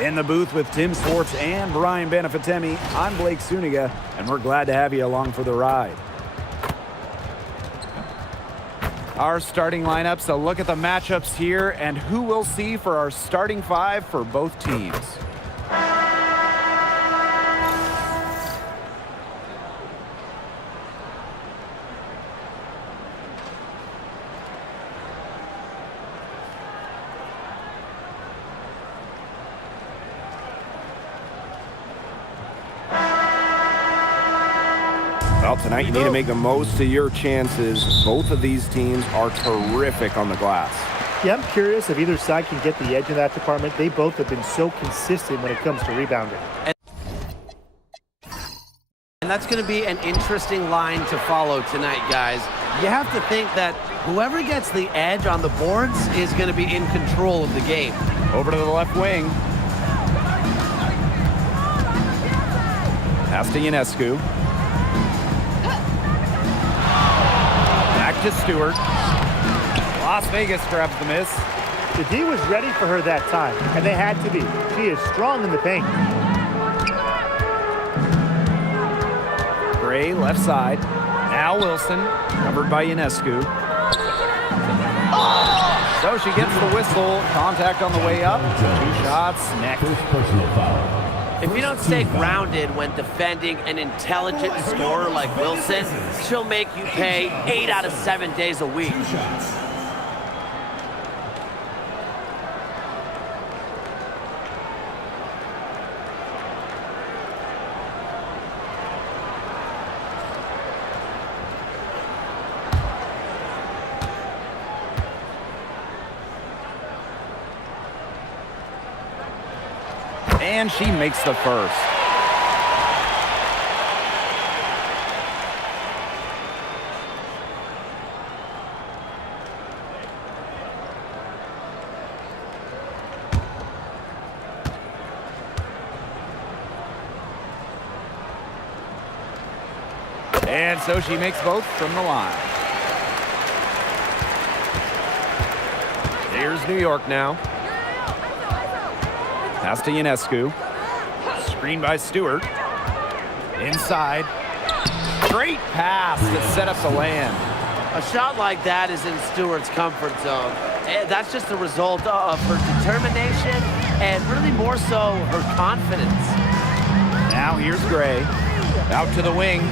In the booth with Tim Swartz and Brian Benefitemi, I'm Blake Suniga, and we're glad to have you along for the ride. Our starting lineups, a look at the matchups here and who we'll see for our starting five for both teams. Well, tonight you need to make the most of your chances. Both of these teams are terrific on the glass. Yeah, I'm curious if either side can get the edge in that department. They both have been so consistent when it comes to rebounding. And that's going to be an interesting line to follow tonight, guys. You have to think that whoever gets the edge on the boards is going to be in control of the game. Over to the left wing. Pass to Ionescu. Back to Stewart. Las Vegas grabs the miss. The D was ready for her that time, and they had to be. She is strong in the paint. Gray, left side. Now Wilson, covered by Ionescu. So she gets the whistle. Contact on the way up. 2 shots, next. If you don't stay grounded when defending an intelligent scorer like Wilson, she'll make you pay 8 out of 7 days a week. And she makes the first. And so she makes both from the line. Here's New York now. Pass to Ionescu. Screen by Stewart. Inside. Great pass to set up the land. A shot like that is in Stewart's comfort zone. And that's just a result of her determination and really more so her confidence. Now here's Gray. Out to the wing.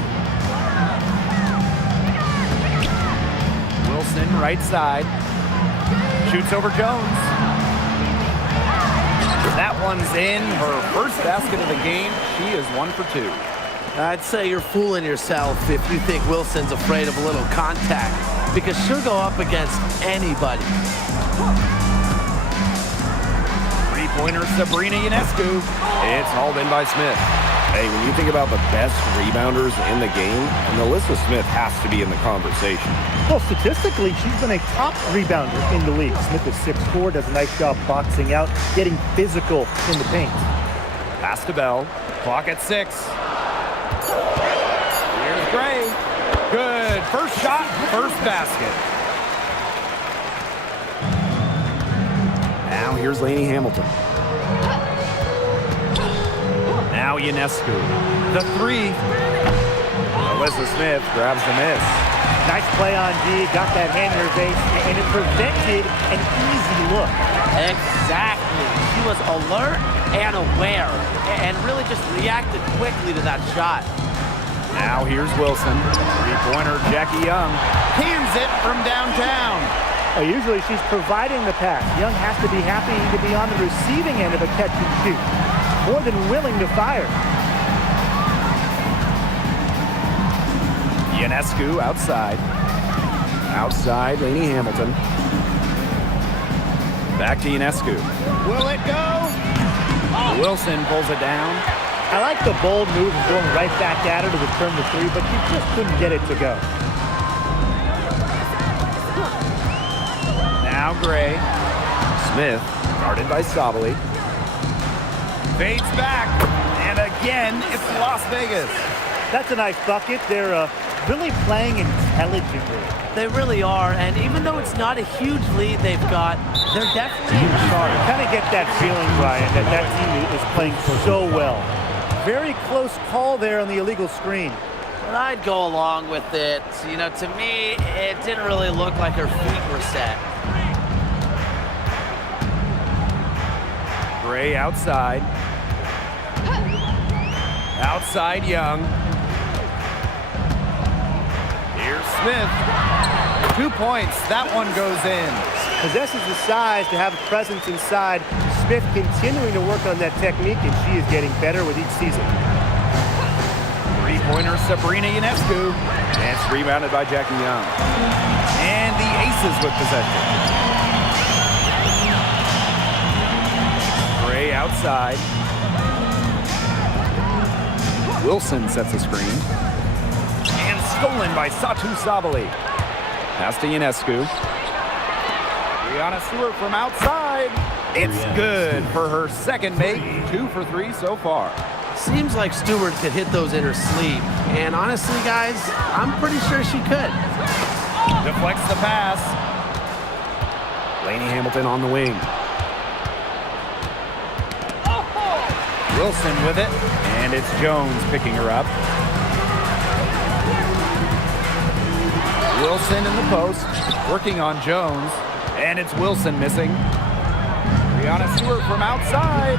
Wilson, right side. Shoots over Jones. That one's in. Her first basket of the game. She is 1 for 2. I'd say you're fooling yourself if you think Wilson's afraid of a little contact, because she'll go up against anybody. Three-pointer Sabrina Ionescu. It's hauled in by Smith. Hey, when you think about the best rebounders in the game, Melissa Smith has to be in the conversation. Well, statistically, she's been a top rebounder in the league. Smith is 6'4", does a nice job boxing out, getting physical in the paint. Pass to Bell. Clock at 6. Here's Gray. Good. First shot, first basket. Now here's Lainey Hamilton. Now Ionescu. The 3. Melissa Smith grabs the miss. Nice play on D, got that hand in her face, and it prevented an easy look. Exactly. She was alert and aware and really just reacted quickly to that shot. Now here's Wilson. Three-pointer Jackie Young. Hands it from downtown. Usually she's providing the pass. Young has to be happy to be on the receiving end of a catch and shoot. More than willing to fire. Ionescu outside. Outside, Lainey Hamilton. Back to Ionescu. Will it go? Wilson pulls it down. I like the bold move of going right back at her to return the 3, but she just couldn't get it to go. Now Gray. Smith, guarded by Sabali. Fades back, and again, it's Las Vegas. That's a nice bucket. They're really playing intelligently. They really are, and even though it's not a huge lead they've got, they're definitely in charge. You kind of get that feeling, Brian, that team is playing so well. Very close call there on the illegal screen. But I'd go along with it. You know, to me, it didn't really look like her feet were set. Gray outside. Outside Young. Here's Smith. 2 points. That one goes in. Possesses the size to have a presence inside. Smith continuing to work on that technique, and she is getting better with each season. Three-pointer Sabrina Ionescu. And it's rebounded by Jackie Young. And the Aces with possession. Gray outside. Wilson sets a screen. And stolen by Satu Sabali. Pass to Ionescu. Brianna Stewart from outside. It's good for her second make. 2 for 3 so far. Seems like Stewart could hit those in her sleep. And honestly, guys, I'm pretty sure she could. Deflects the pass. Lainey Hamilton on the wing. Wilson with it, and it's Jones picking her up. Wilson in the post, working on Jones, and it's Wilson missing. Brianna Stewart from outside.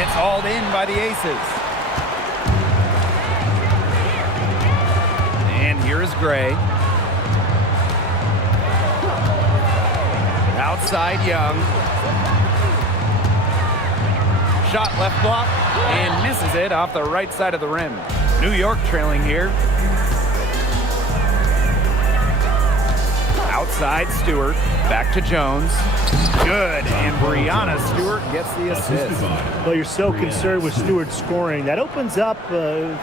It's hauled in by the Aces. And here is Gray. Outside Young. Shot left block and misses it off the right side of the rim. New York trailing here. Outside Stewart, back to Jones. Good, and Brianna Stewart gets the assist. Well, you're so concerned with Stewart scoring. That opens up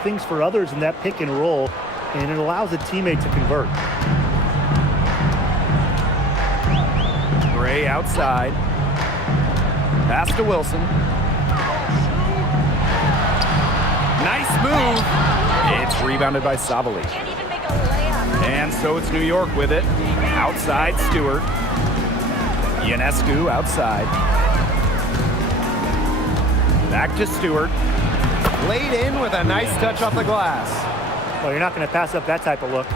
things for others in that pick and roll, and it allows a teammate to convert. Gray outside. Pass to Wilson. Nice move. It's rebounded by Sabali. And so it's New York with it. Outside Stewart. Ionescu outside. Back to Stewart. Laid in with a nice touch off the glass. Well, you're not going to pass up that type of look.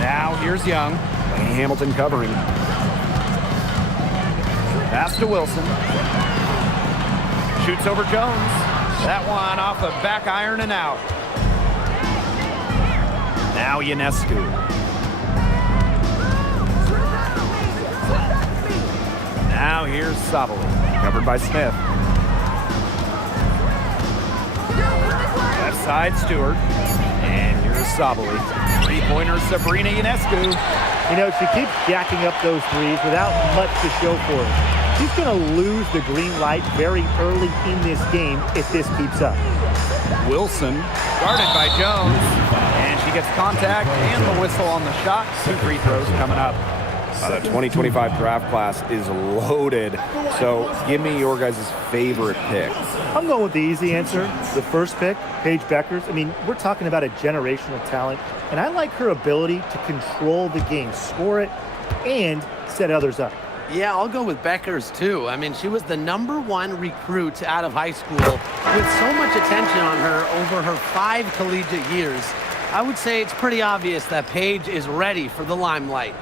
Now here's Young. Lainey Hamilton covering. Pass to Wilson. Shoots over Jones. That one off the back iron and out. Now Ionescu. Now here's Sabali. Covered by Smith. Left side Stewart. And here's Sabali. Three-pointer Sabrina Ionescu. You know, she keeps jacking up those threes without much to show for it. She's going to lose the green light very early in this game if this keeps up. Wilson, guarded by Jones, and she gets contact and the whistle on the shot. 2 free throws coming up. The 2025 draft class is loaded, so give me your guys' favorite pick. I'm going with the easy answer. The first pick, Paige Bueckers. I mean, we're talking about a generational talent, and I like her ability to control the game, score it, and set others up. Yeah, I'll go with Bueckers, too. I mean, she was the #1 recruit out of high school with so much attention on her over her 5 collegiate years. I would say it's pretty obvious that Paige is ready for the limelight.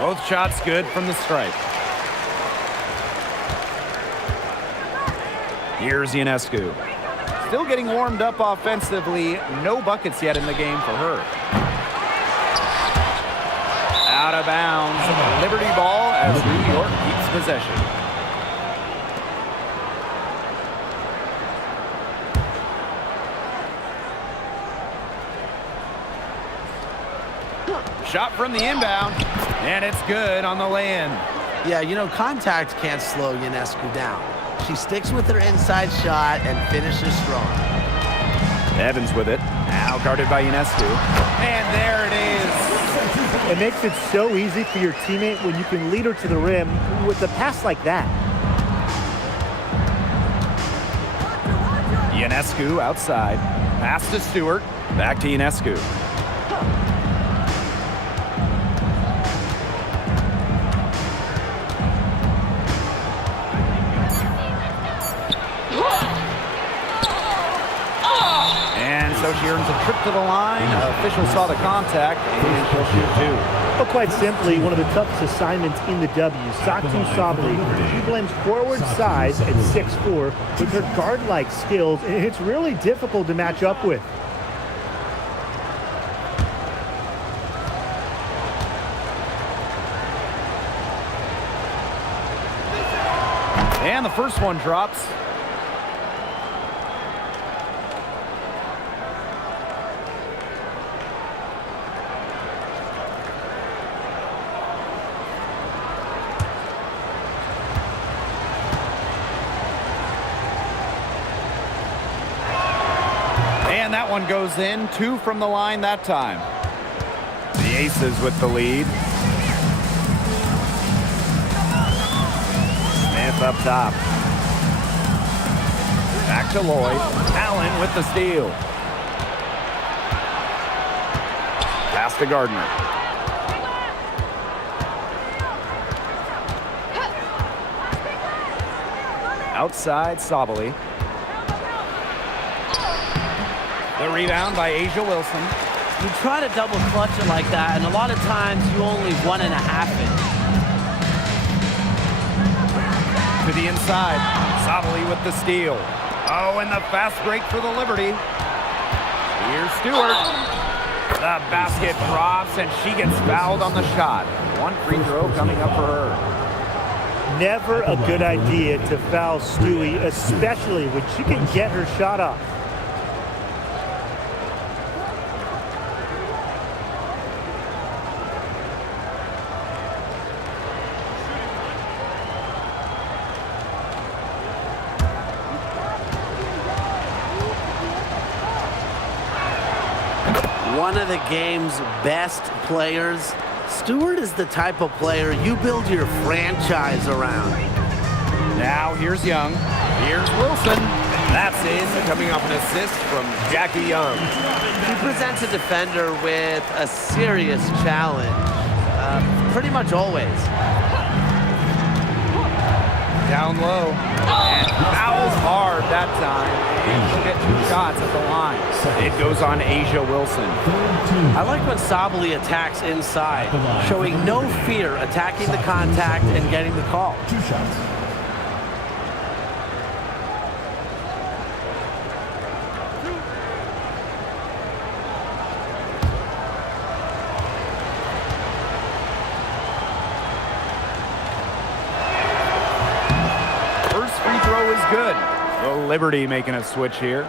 Both shots good from the stripe. Here's Ionescu. Still getting warmed up offensively. No buckets yet in the game for her. Out of bounds. Liberty ball as New York keeps possession. Shot from the inbound, and it's good on the lay-in. Yeah, you know, contact can't slow Ionescu down. She sticks with her inside shot and finishes strong. Evans with it. Now guarded by Ionescu. And there it is. It makes it so easy for your teammate when you can lead her to the rim with a pass like that. Ionescu outside. Pass to Stewart. Back to Ionescu. And so she earns a trip to the line. Officials saw the contact, and she'll shoot two. Well, quite simply, one of the toughest assignments in the W. Satu Sabali, she blends forward size at 6'4" with her guard-like skills, and it's really difficult to match up with. And the first one drops. And that one goes in. 2 from the line that time. The Aces with the lead. Smith up top. Back to Lloyd. Allen with the steal. Pass to Gardner. Outside, Sabali. The rebound by Asia Wilson. You try to double clutch it like that, and a lot of times you only 1.5 it. To the inside. Sabali with the steal. Oh, and the fast break for the Liberty. Here's Stewart. The basket drops, and she gets fouled on the shot. One free throw coming up for her. Never a good idea to foul Stewie, especially when she can get her shot off. One of the game's best players. Stewart is the type of player you build your franchise around. Now here's Young. Here's Wilson. That's in, coming off an assist from Jackie Young. He presents a defender with a serious challenge, pretty much always. Down low. And fouls hard that time. And she'll get 2 shots at the line. It goes on Asia Wilson. I like when Sabali attacks inside, showing no fear attacking the contact and getting the call. 2 shots. First free throw is good. The Liberty making a switch here.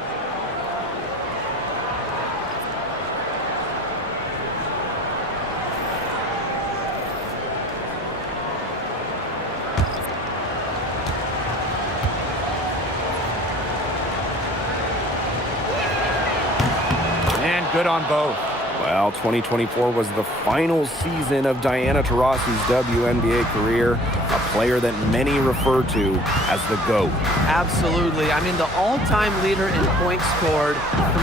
And good on both. Well, 2024 was the final season of Diana Taurasi's WNBA career, a player that many refer to as the GOAT. Absolutely. I mean, the all-time leader in points scored,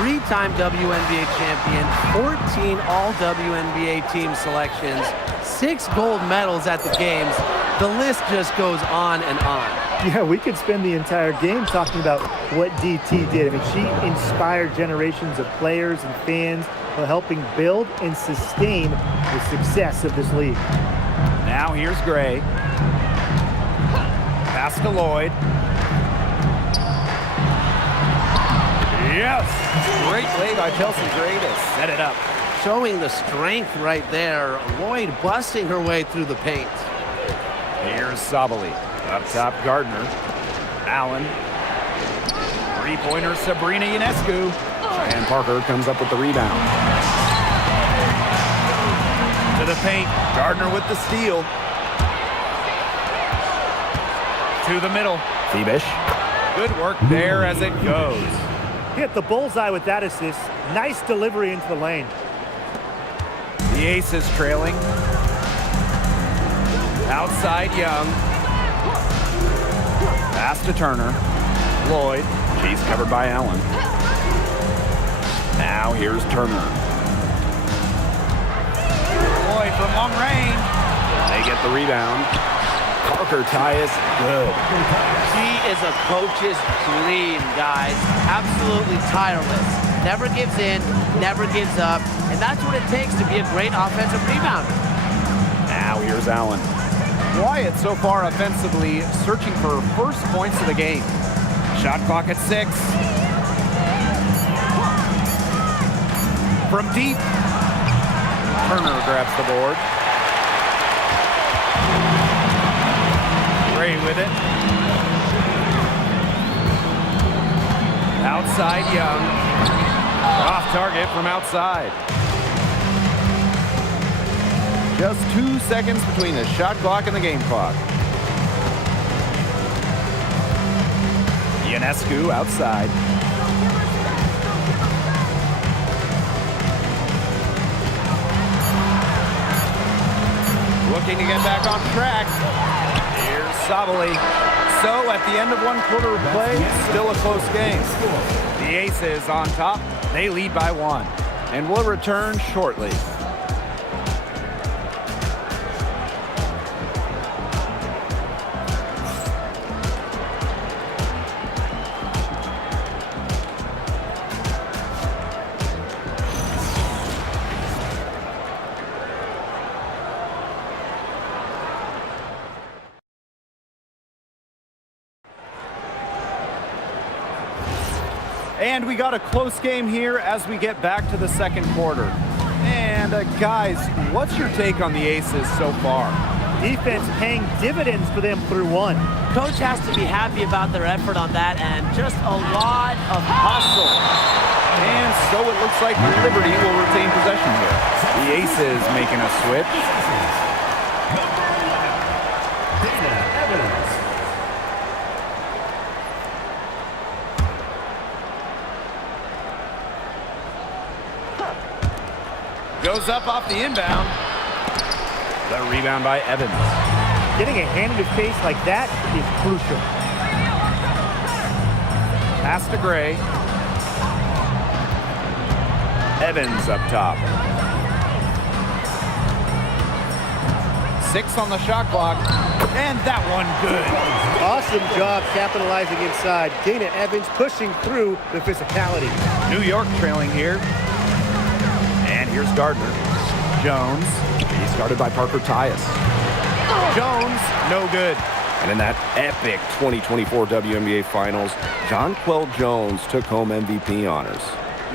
3-time WNBA champion, 14 all-WNBA team selections, 6 gold medals at the games. The list just goes on and on. Yeah, we could spend the entire game talking about what DT did. I mean, she inspired generations of players and fans while helping build and sustain the success of this league. Now here's Gray. Pass to Lloyd. Yes! Great play by Chelsea Gray to set it up. Showing the strength right there. Lloyd busting her way through the paint. Here's Sabali. Up top, Gardner. Allen. Three-pointer, Sabrina Ionescu. And Parker comes up with the rebound. To the paint. Gardner with the steal. To the middle. Thiebish. Good work there as it goes. Hit the bullseye with that assist. Nice delivery into the lane. The Aces trailing. Outside Young. Pass to Turner. Lloyd. She's covered by Allen. Now here's Turner. Lloyd from long range. They get the rebound. Parker Tyus, good. She is a coach's dream, guys. Absolutely tireless. Never gives in, never gives up, and that's what it takes to be a great offensive rebounder. Now here's Allen. Wyatt so far offensively searching for first points of the game. Shot clock at 6. From deep. Turner grabs the board. Gray with it. Outside Young. Off target from outside. Just 2 seconds between the shot clock and the game clock. Ionescu outside. Looking to get back on track. Here's Sabali. So at the end of one quarter of play, still a close game. The Aces on top. They lead by 1 and will return shortly. And we got a close game here as we get back to the second quarter. And guys, what's your take on the Aces so far? Defense paying dividends for them through 1. Coach has to be happy about their effort on that and just a lot of hustle. And so it looks like Liberty will retain possession here. The Aces making a switch. Goes up off the inbound. The rebound by Evans. Getting a hand in his face like that is crucial. Pass to Gray. Evans up top. 6 on the shot clock. And that one good. Awesome job capitalizing inside. Dana Evans pushing through the physicality. New York trailing here. And here's Gardner. Jones. He's guarded by Parker Tyus. Jones, no good. And in that epic 2024 WNBA Finals, Jonquel Jones took home MVP honors.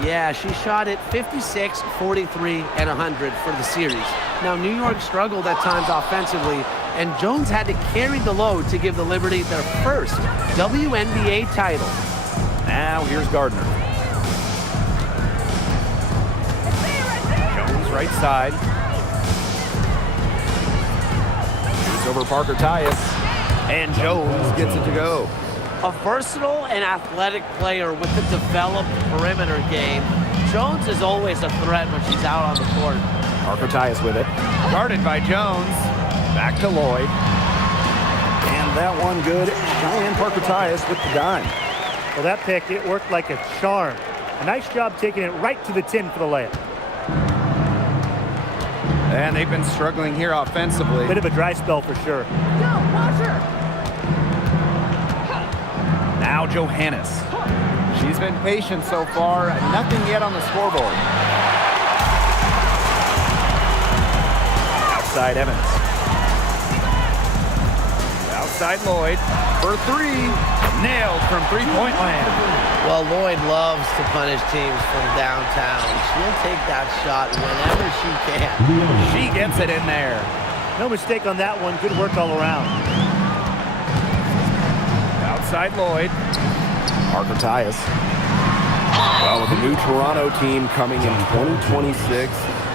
Yeah, she shot it 56, 43, and 100 for the series. Now, New York struggled at times offensively, and Jones had to carry the load to give the Liberty their first WNBA title. Now here's Gardner. Jones right side. Shoots over Parker Tyus. And Jones gets it to go. A versatile and athletic player with a developed perimeter game, Jones is always a threat when she's out on the court. Parker Tyus with it. Guarded by Jones. Back to Lloyd. And that one good. Cheyenne Parker Tyus with the dime. Well, that pick, it worked like a charm. A nice job taking it right to the tin for the layup. And they've been struggling here offensively. Bit of a dry spell for sure. Now Johannes. She's been patient so far. Nothing yet on the scoreboard. Outside Evans. Outside Lloyd for 3. Nailed from three-point land. Well, Lloyd loves to punish teams from downtown. She'll take that shot whenever she can. She gets it in there. No mistake on that one. Good work all around. Outside Lloyd. Parker Tyus. Well, with the new Toronto team coming in 2026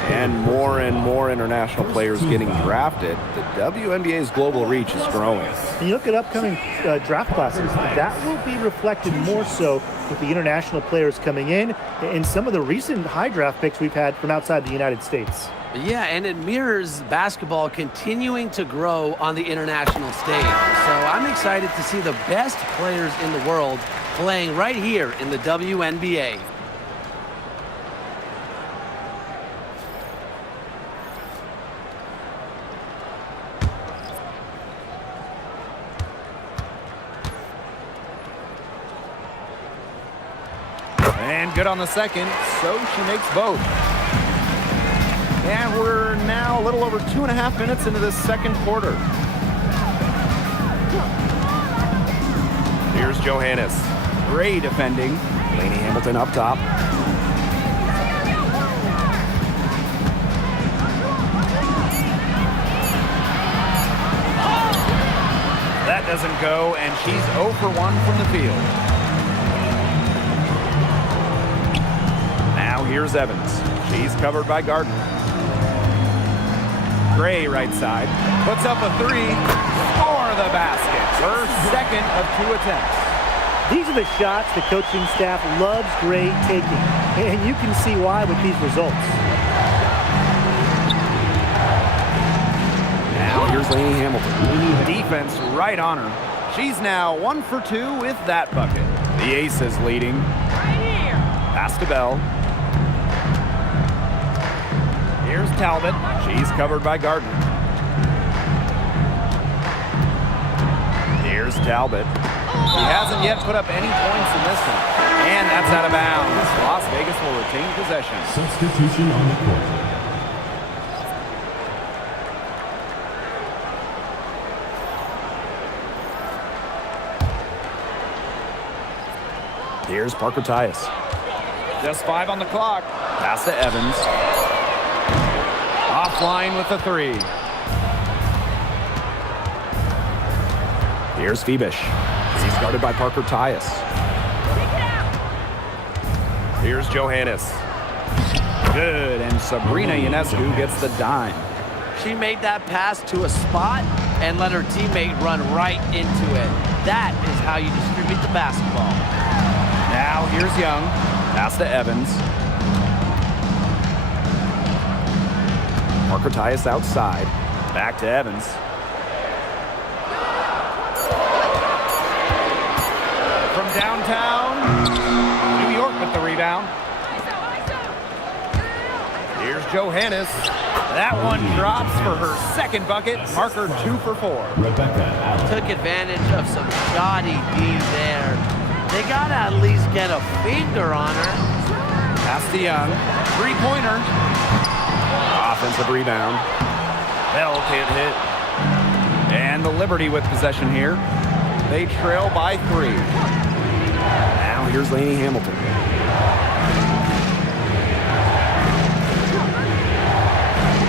and more international players getting drafted, the WNBA's global reach is growing. And you look at upcoming draft classes, that will be reflected more so with the international players coming in and some of the recent high draft picks we've had from outside the United States. Yeah, and it mirrors basketball continuing to grow on the international stage. So I'm excited to see the best players in the world playing right here in the WNBA. And good on the second, so she makes both. And we're now a little over 2.5 minutes into this second quarter. Here's Johannes. Gray defending. Lainey Hamilton up top. That doesn't go, and she's 0 for 1 from the field. Now here's Evans. She's covered by Gardner. Gray right side. Puts up a three for the basket. Her second of 2 attempts. These are the shots the coaching staff loves Gray taking, and you can see why with these results. Now here's Lainey Hamilton. Defense right on her. She's now 1 for 2 with that bucket. The Ace is leading. Pass to Bell. Here's Talbot. She's covered by Gardner. Here's Talbot. He hasn't yet put up any points in this one. And that's out of bounds. Las Vegas will retain possession. Substitution on the court. Here's Parker Tyus. Just 5 on the clock. Pass to Evans. Offline with the 3. Here's Phoebish. He's guarded by Parker Tyus. Here's Johannes. Good, and Sabrina Ionescu gets the dime. She made that pass to a spot and let her teammate run right into it. That is how you distribute the basketball. Now here's Young. Pass to Evans. Parker Tyus outside. Back to Evans. From downtown, New York with the rebound. Here's Johannes. That one drops for her second bucket. Parker 2 for 4. Took advantage of some shoddy D there. They got to at least get a finger on her. Pass to Young. 3-pointer. Offensive rebound. Bell can't hit. And the Liberty with possession here. They trail by 3. Now here's Lainey Hamilton.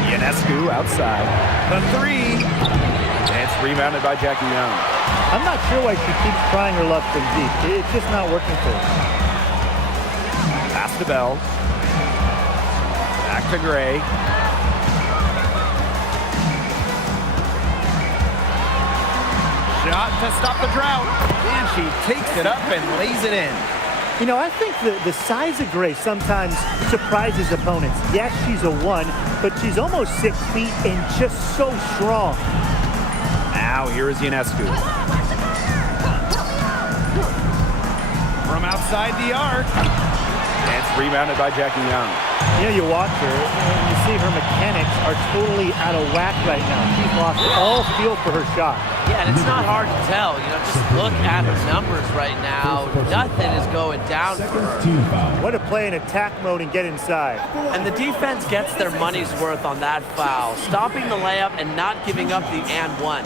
Ionescu outside. The 3. And it's rebounded by Jackie Young. I'm not sure why she keeps trying her luck from deep. It's just not working for her. Pass to Bell. Back to Gray. Shot to stop the drought. And she takes it up and lays it in. You know, I think the size of Gray sometimes surprises opponents. Yes, she's a 1, but she's almost 6 feet and just so strong. Now here is Ionescu. From outside the arc. And it's rebounded by Jackie Young. You know, you watch her and you see her mechanics are totally out of whack right now. She's lost all feel for her shot. Yeah, and it's not hard to tell. You know, just look at her numbers right now. Nothing is going down for her. Way to play in attack mode and get inside. And the defense gets their money's worth on that foul, stopping the layup and not giving up the and 1.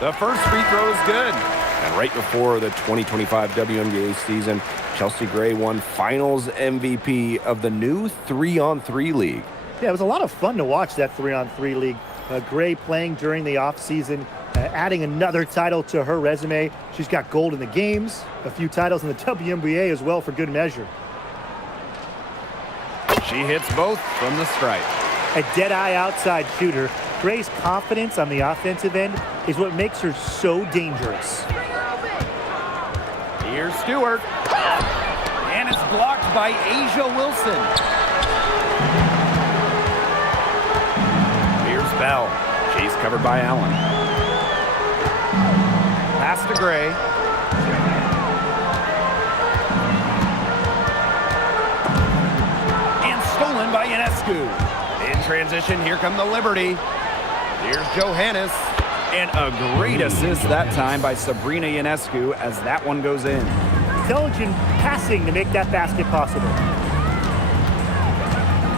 The first free throw is good. And right before the 2025 WNBA season, Chelsea Gray won Finals MVP of the new 3-on-3 league. Yeah, it was a lot of fun to watch that 3-on-3 league. Gray playing during the offseason, adding another title to her resume. She's got gold in the games, a few titles in the WNBA as well for good measure. She hits both from the stripe. A dead-eye outside shooter. Gray's confidence on the offensive end is what makes her so dangerous. Here's Stewart. And it's blocked by Asia Wilson. Here's Bell. She's covered by Allen. Pass to Gray. And stolen by Ionescu. In transition, here come the Liberty. Here's Johannes. And a great assist that time by Sabrina Ionescu as that one goes in. Intelligent passing to make that basket possible.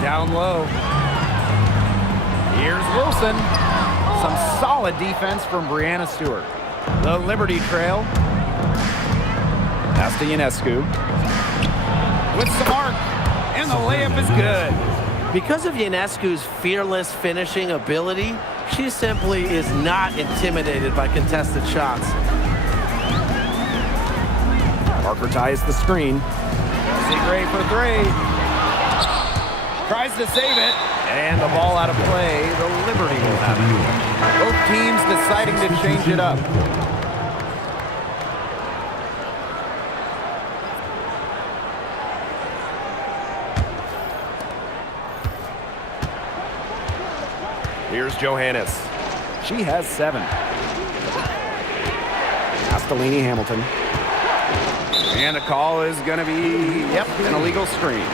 Down low. Here's Wilson. Some solid defense from Breanna Stewart. The Liberty trail. Pass to Ionescu. With some arc. And the layup is good. Because of Ionescu's fearless finishing ability, she simply is not intimidated by contested shots. Parker ties the screen. See Gray for three. Tries to save it. And the ball out of play. The Liberty will have it. Both teams deciding to change it up. Here's Johannes. She has 7. Castellini Hamilton. And the call is going to be, an illegal screen.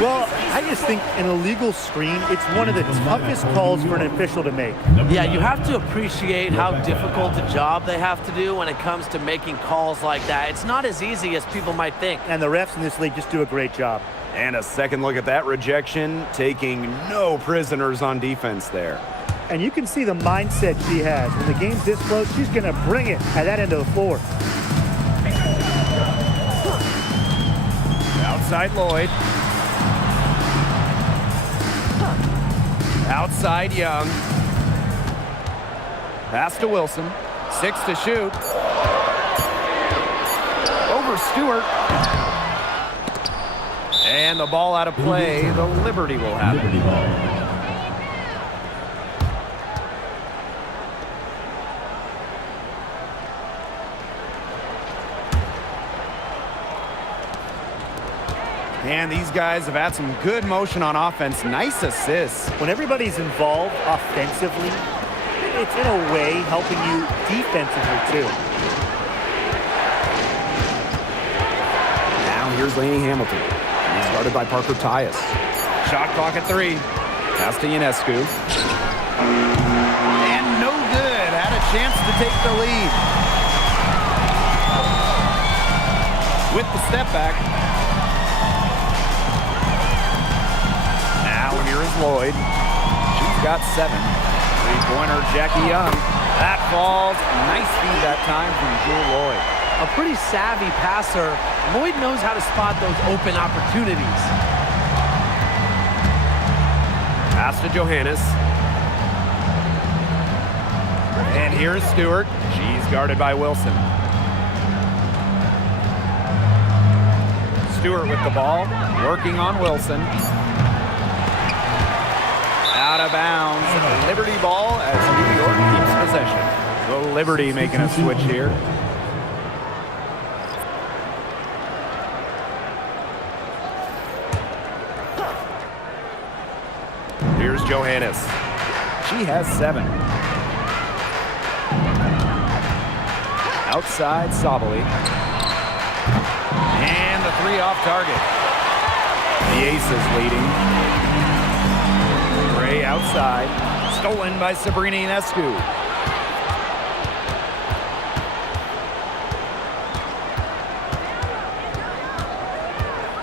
Well, I just think an illegal screen, it's one of the toughest calls for an official to make. Yeah, you have to appreciate how difficult a job they have to do when it comes to making calls like that. It's not as easy as people might think. And the refs in this league just do a great job. And a second look at that rejection, taking no prisoners on defense there. And you can see the mindset she has. When the game's this close, she's going to bring it at that end of the floor. Outside Lloyd. Outside Young. Pass to Wilson. 6 to shoot. Over Stewart. And the ball out of play. The Liberty will have it. And these guys have had some good motion on offense. Nice assists. When everybody's involved offensively, it's in a way helping you defensively too. Now here's Lainey Hamilton. He's guarded by Parker Tyus. Shot clock at 3. Pass to Ionescu. And no good. Had a chance to take the lead. With the step back. Here is Lloyd. She's got 7. Three-pointer, Jackie Young. That falls. Nice feed that time from Jewel Lloyd. A pretty savvy passer. Lloyd knows how to spot those open opportunities. Pass to Johannes. And here's Stewart. She's guarded by Wilson. Stewart with the ball. Working on Wilson. Out of bounds. Liberty ball as New York keeps possession. The Liberty making a switch here. Here's Johannes. She has 7. Outside Sabali. And the 3 off target. The Aces leading. Gray outside. Stolen by Sabrina Ionescu.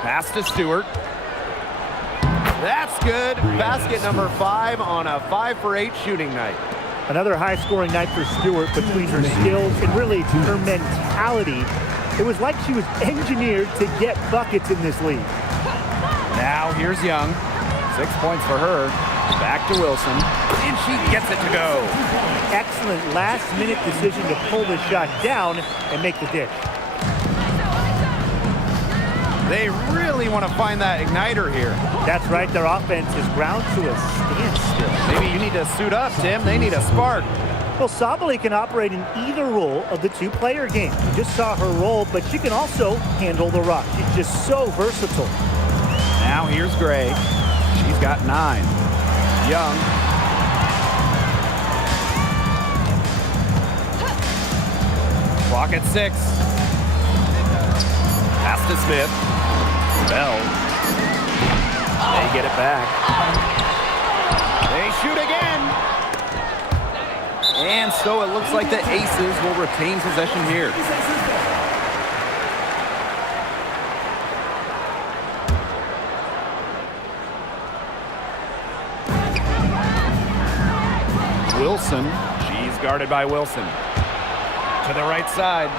Pass to Stewart. That's good. Basket number 5 on a 5-for-8 shooting night. Another high-scoring night for Stewart. Between her skills and really her mentality, it was like she was engineered to get buckets in this league. Now here's Young. 6 points for her. Back to Wilson, and she gets it to go. Excellent last-minute decision to pull the shot down and make the dish. They really want to find that igniter here. That's right. Their offense is ground to a standstill. Maybe you need to suit up, Tim. They need a spark. Well, Sabali can operate in either role of the two-player game. You just saw her roll, but she can also handle the rock. She's just so versatile. Now here's Gray. She's got 9. Young. Clock at 6. Pass to Smith. Bell. They get it back. They shoot again. And so it looks like the Aces will retain possession here. Wilson. She's guarded by Wilson. To the right side.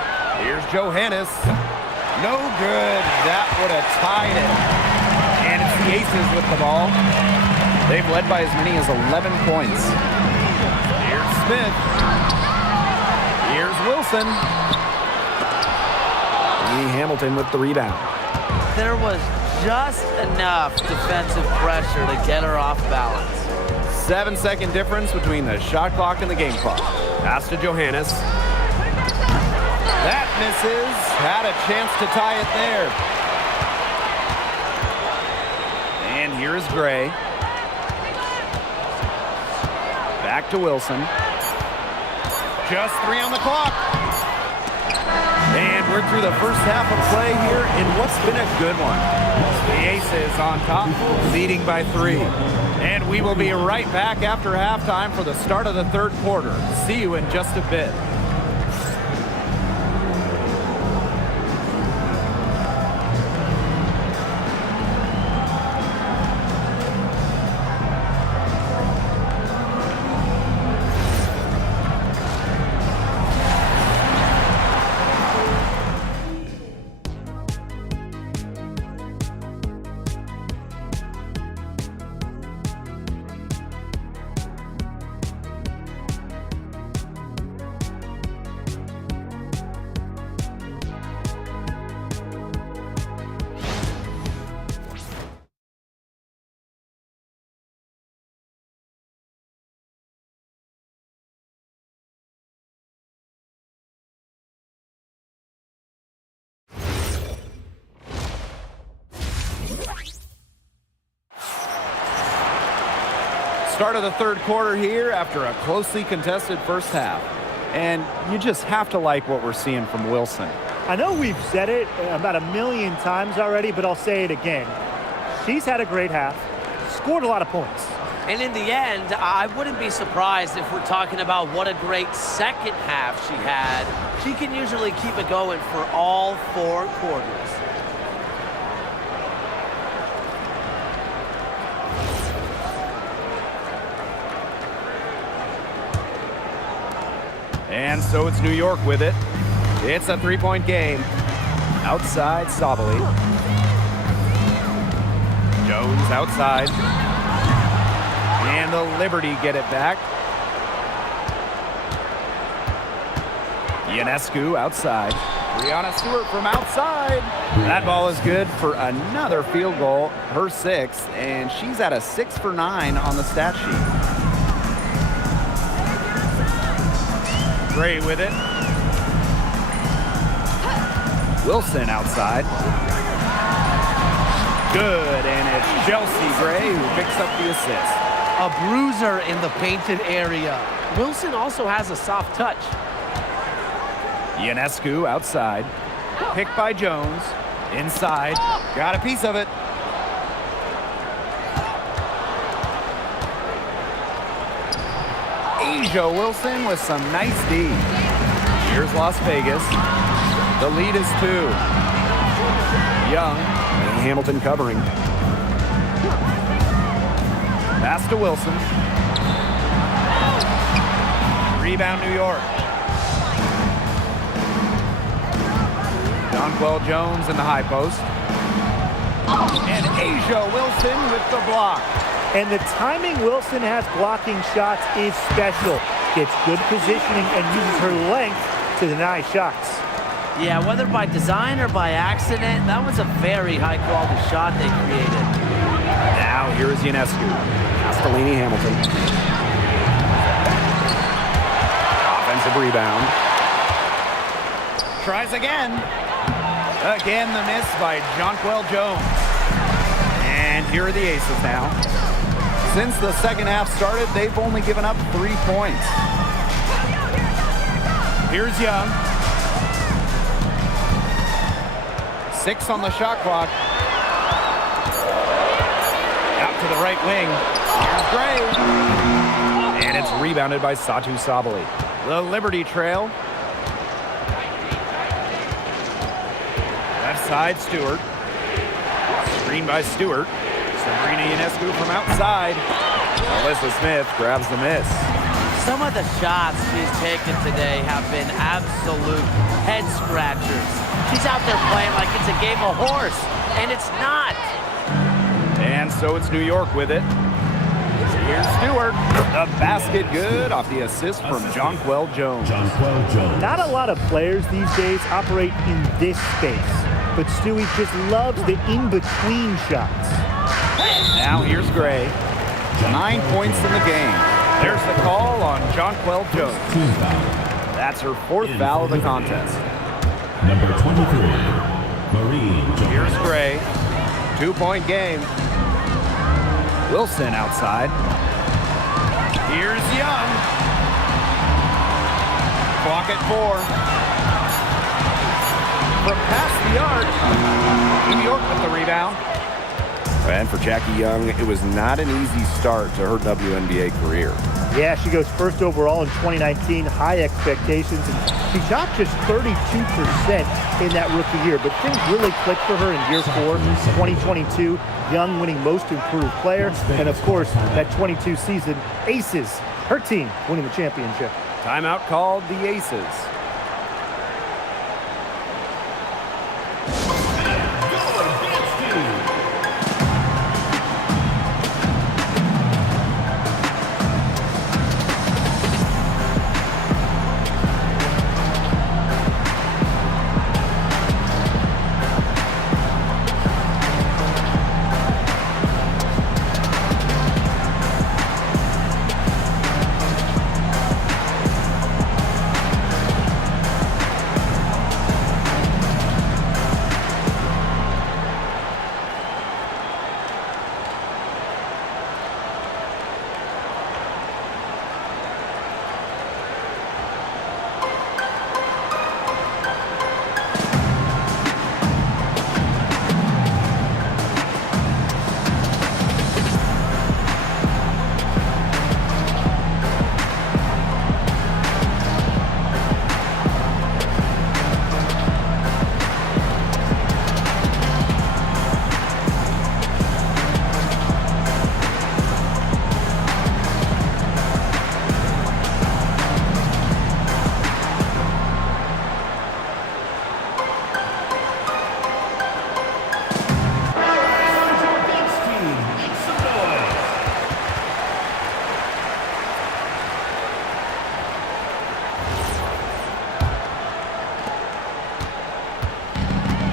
Here's Johannes. No good. That would have tied it. And it's the Aces with the ball. They've led by as many as 11 points. Here's Smith. Here's Wilson. Lee Hamilton with the rebound. There was just enough defensive pressure to get her off balance. 7-second difference between the shot clock and the game clock. Pass to Johannes. That misses. Had a chance to tie it there. And here's Gray. Back to Wilson. Just 3 on the clock. And we're through the first half of play here in what's been a good one. The Aces on top, leading by 3. And we will be right back after halftime for the start of the third quarter. See you in just a bit. Start of the third quarter here after a closely contested first half. And you just have to like what we're seeing from Wilson. I know we've said it about 1,000,000 times already, but I'll say it again. She's had a great half, scored a lot of points. And in the end, I wouldn't be surprised if we're talking about what a great second half she had. She can usually keep it going for all 4 quarters. And so it's New York with it. It's a 3-point game. Outside, Sabali. Jones outside. And the Liberty get it back. Ionescu outside. Brianna Stewart from outside. That ball is good for another field goal, her 6th, and she's at a 6 for 9 on the stat sheet. Gray with it. Wilson outside. Good, and it's Chelsea Gray who picks up the assist. A bruiser in the painted area. Wilson also has a soft touch. Ionescu outside. Picked by Jones. Inside. Got a piece of it. Asia Wilson with some nice D. Here's Las Vegas. The lead is 2. Young. And Hamilton covering. Pass to Wilson. Rebound New York. Jonquel Jones in the high post. And Asia Wilson with the block. And the timing Wilson has blocking shots is special. Gets good positioning and uses her length to deny shots. Yeah, whether by design or by accident, that was a very high-quality shot they created. Now here is Ionescu. Castellini Hamilton. Offensive rebound. Tries again. Again, the miss by Jonquel Jones. And here are the Aces now. Since the second half started, they've only given up 3 points. Here's Young. 6 on the shot clock. Out to the right wing. Here's Gray. And it's rebounded by Satu Sabali. The Liberty trail. Left side, Stewart. Screen by Stewart. Sabrina Ionescu from outside. Alyssa Smith grabs the miss. Some of the shots she's taken today have been absolute head scratchers. She's out there playing like it's a game of horse, and it's not. And so it's New York with it. Here's Stewart. The basket good off the assist from Jonquel Jones. Not a lot of players these days operate in this space, but Stewie just loves the in-between shots. Now here's Gray. 9 points in the game. There's the call on Jonquel Jones. That's her 4th foul of the contest. Number 23, Marie Jones. Here's Gray. 2-point game. Wilson outside. Here's Young. Clock at 4. From past the arc, New York with the rebound. And for Jackie Young, it was not an easy start to her WNBA career. Yeah, she goes first overall in 2019, high expectations, and she shot just 32% in that rookie year. But things really clicked for her in year 4, 2022. Young winning most improved player, and of course, that 22 season, Aces, her team winning the championship. Timeout called the Aces.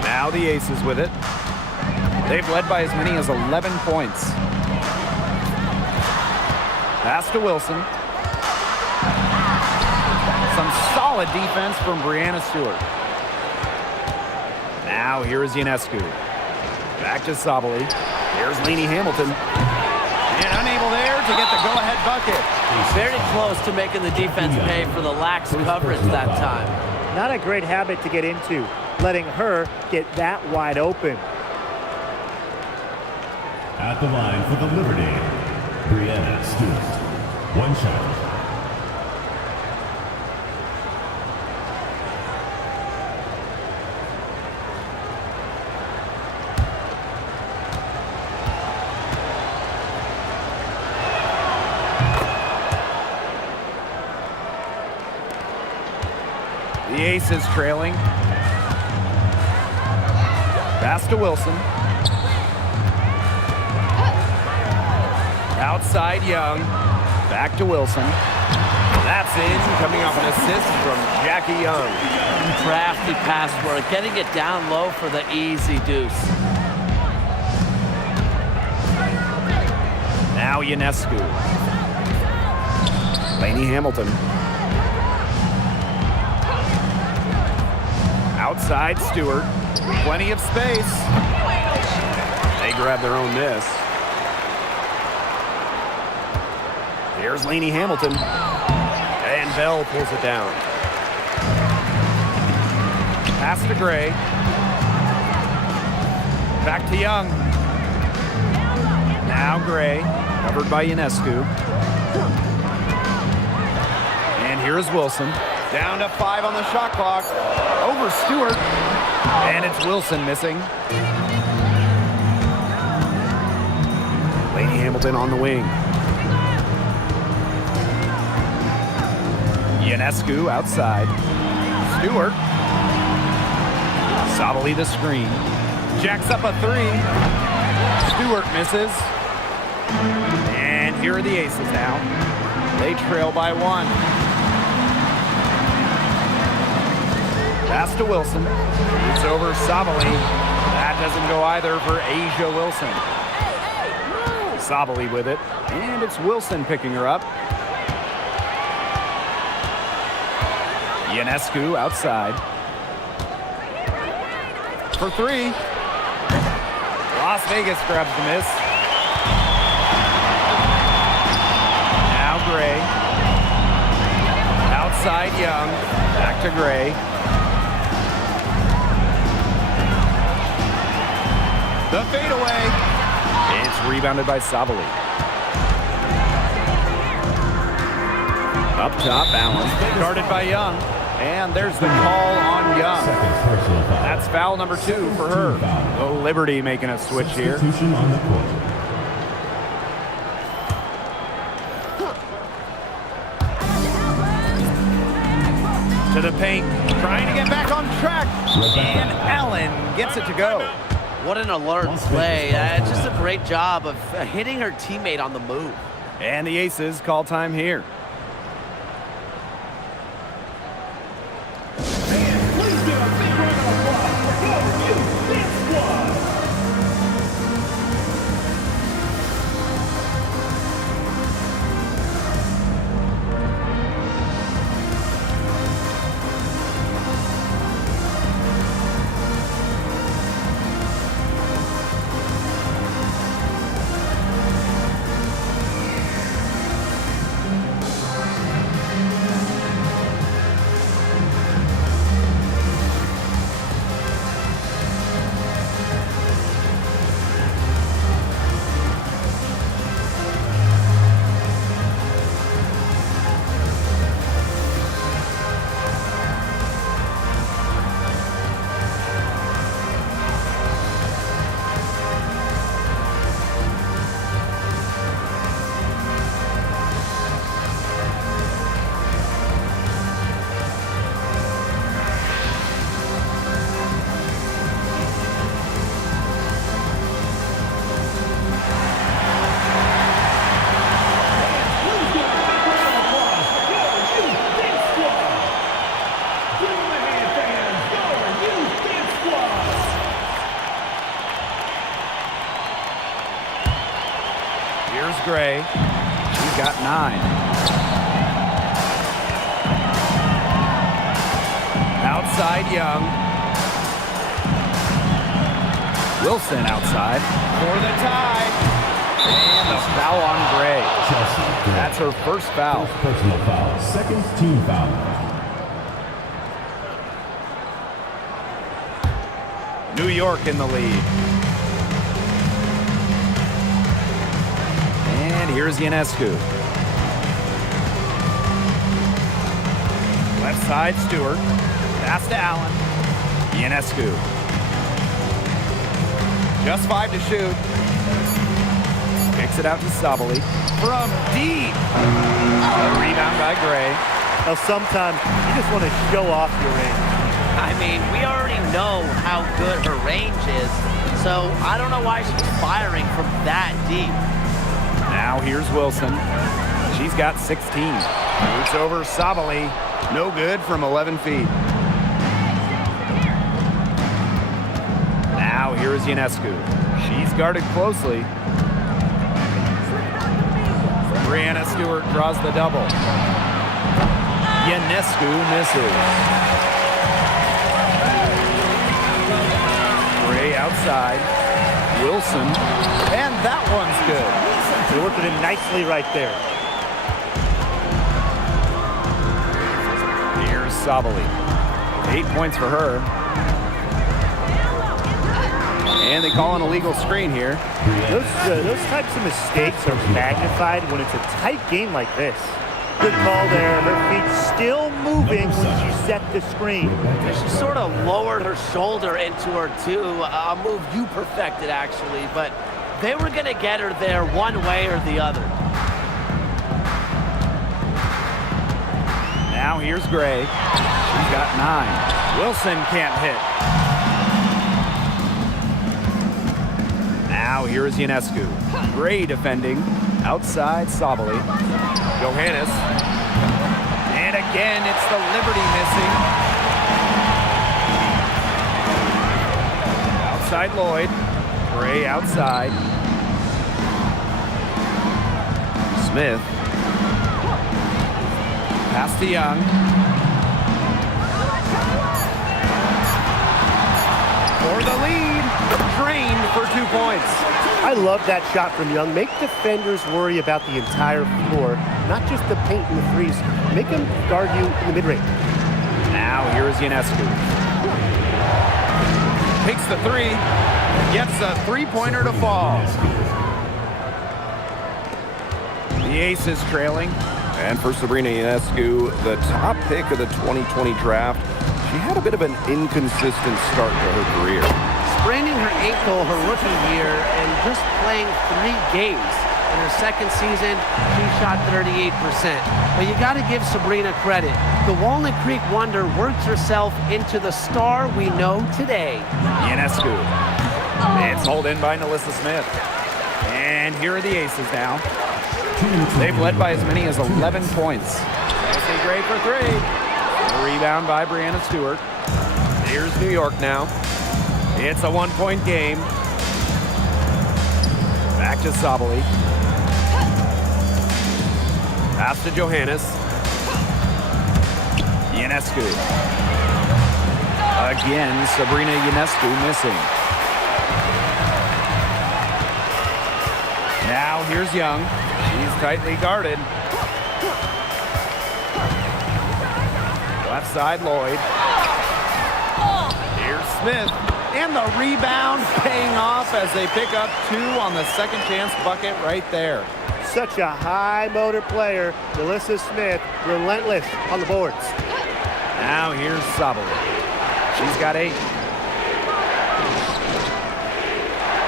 Now the Aces with it. They've led by as many as 11 points. Pass to Wilson. Some solid defense from Brianna Stewart. Now here is Ionescu. Back to Sabali. Here's Lainey Hamilton. And unable there to get the go-ahead bucket. Very close to making the defense pay for the lax coverage that time. Not a great habit to get into, letting her get that wide open. At the line for the Liberty, Brianna Stewart. One shot. The Aces trailing. Pass to Wilson. Outside Young. Back to Wilson. That's in, coming off an assist from Jackie Young. Crafty pass work, getting it down low for the easy deuce. Now Ionescu. Lainey Hamilton. Outside Stewart. Plenty of space. They grab their own miss. Here's Lainey Hamilton. And Bell pulls it down. Pass to Gray. Back to Young. Now Gray, covered by Ionescu. And here's Wilson. Down to 5 on the shot clock. Over Stewart. And it's Wilson missing. Lainey Hamilton on the wing. Ionescu outside. Stewart. Sabali the screen. Jacks up a 3. Stewart misses. And here are the Aces now. They trail by 1. Pass to Wilson. It's over Sabali. That doesn't go either for Asia Wilson. Sabali with it. And it's Wilson picking her up. Ionescu outside. For 3. Las Vegas grabs the miss. Now Gray. Outside Young. Back to Gray. The fadeaway. It's rebounded by Sabali. Up top, Allen. Guarded by Young. And there's the call on Young. That's foul number 2 for her. Oh, Liberty making a switch here. Substitution on the court. To the paint, trying to get back on track. And Allen gets it to go. What an alert play. Just a great job of hitting her teammate on the move. And the Aces call time here. Here's Gray. She's got 9. Outside Young. Wilson outside for the tie. And the foul on Gray. That's her first foul. First personal foul. Second team foul. New York in the lead. And here's Ionescu. Left side, Stewart. Pass to Allen. Ionescu. Just 5 to shoot. Kicks it out to Sabali. From deep. A rebound by Gray. Now, sometimes you just want to show off your range. I mean, we already know how good her range is, so I don't know why she's firing from that deep. Now here's Wilson. She's got 16. Boots over Sabali. No good from 11 feet. Now here is Ionescu. She's guarded closely. Brianna Stewart draws the double. Ionescu misses. Gray outside. Wilson. And that one's good. They're working it nicely right there. Here's Sabali. 8 points for her. And they call an illegal screen here. Those types of mistakes are magnified when it's a tight game like this. Good call there. Her feet still moving when she set the screen. She sort of lowered her shoulder into her, too. A move you perfected, actually. But they were going to get her there one way or the other. Now here's Gray. She's got 9. Wilson can't hit. Now here is Ionescu. Gray defending. Outside Sabali. Johannes. And again, it's the Liberty missing. Outside Lloyd. Gray outside. Smith. Pass to Young. For the lead. Drained for 2 points. I love that shot from Young. Make defenders worry about the entire floor, not just the paint and the threes. Make them guard you in the mid-range. Now here is Ionescu. Takes the 3. Gets a 3-pointer to fall. The Aces trailing. And for Sabrina Ionescu, the top pick of the 2020 draft, she had a bit of an inconsistent start to her career. Spraining her ankle her rookie year and just playing 3 games. In her second season, she shot 38%. But you got to give Sabrina credit. The Walnut Creek Wonder worked herself into the star we know today. Ionescu. It's hauled in by Nalissa Smith. And here are the Aces now. They've led by as many as 11 points. Nicely Gray for 3. A rebound by Brianna Stewart. Here's New York now. It's a 1-point game. Back to Sabali. Pass to Johannes. Ionescu. Again, Sabrina Ionescu missing. Now here's Young. She's tightly guarded. Left side, Lloyd. Here's Smith. And the rebound paying off as they pick up 2 on the second chance bucket right there. Such a high motor player. Nalissa Smith, relentless on the boards. Now here's Sabali. She's got 8.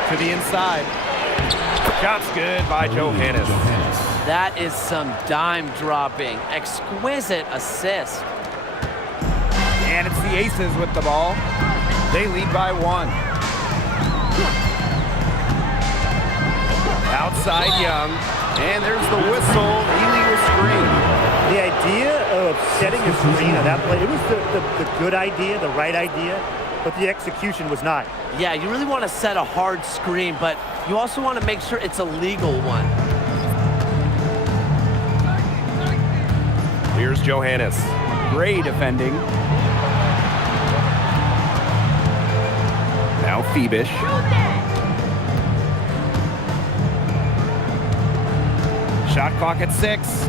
To the inside. Shot's good by Johannes. That is some dime dropping. Exquisite assist. And it's the Aces with the ball. They lead by 1. Outside Young. And there's the whistle. Illegal screen. The idea of setting a screen on that play, it was the good idea, the right idea, but the execution was not. Yeah, you really want to set a hard screen, but you also want to make sure it's a legal one. Here's Johannes. Gray defending. Now Phoebish. Shot clock at 6.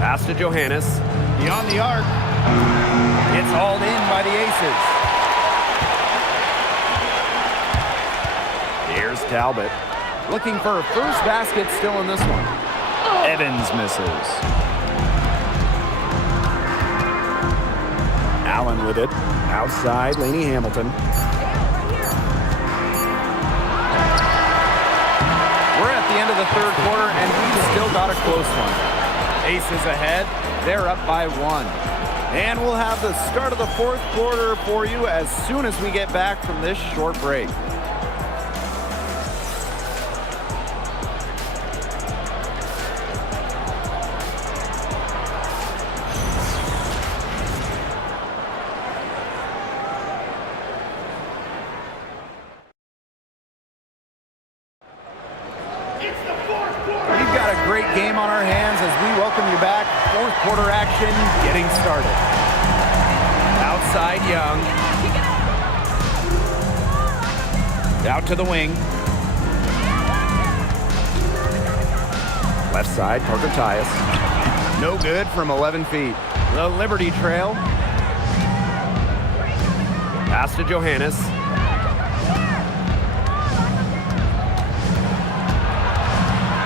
Pass to Johannes. Beyond the arc. It's hauled in by the Aces. Here's Talbot. Looking for a first basket still in this one. Evans misses. Allen with it. Outside, Lainey Hamilton. We're at the end of the third quarter, and we've still got a close one. Aces ahead. They're up by 1. And we'll have the start of the fourth quarter for you as soon as we get back from this short break. welcome you back. Fourth quarter action getting started. Outside Young. Out to the wing. Left side, Parker Tyus. No good from 11 feet. The Liberty trail. Pass to Johannes.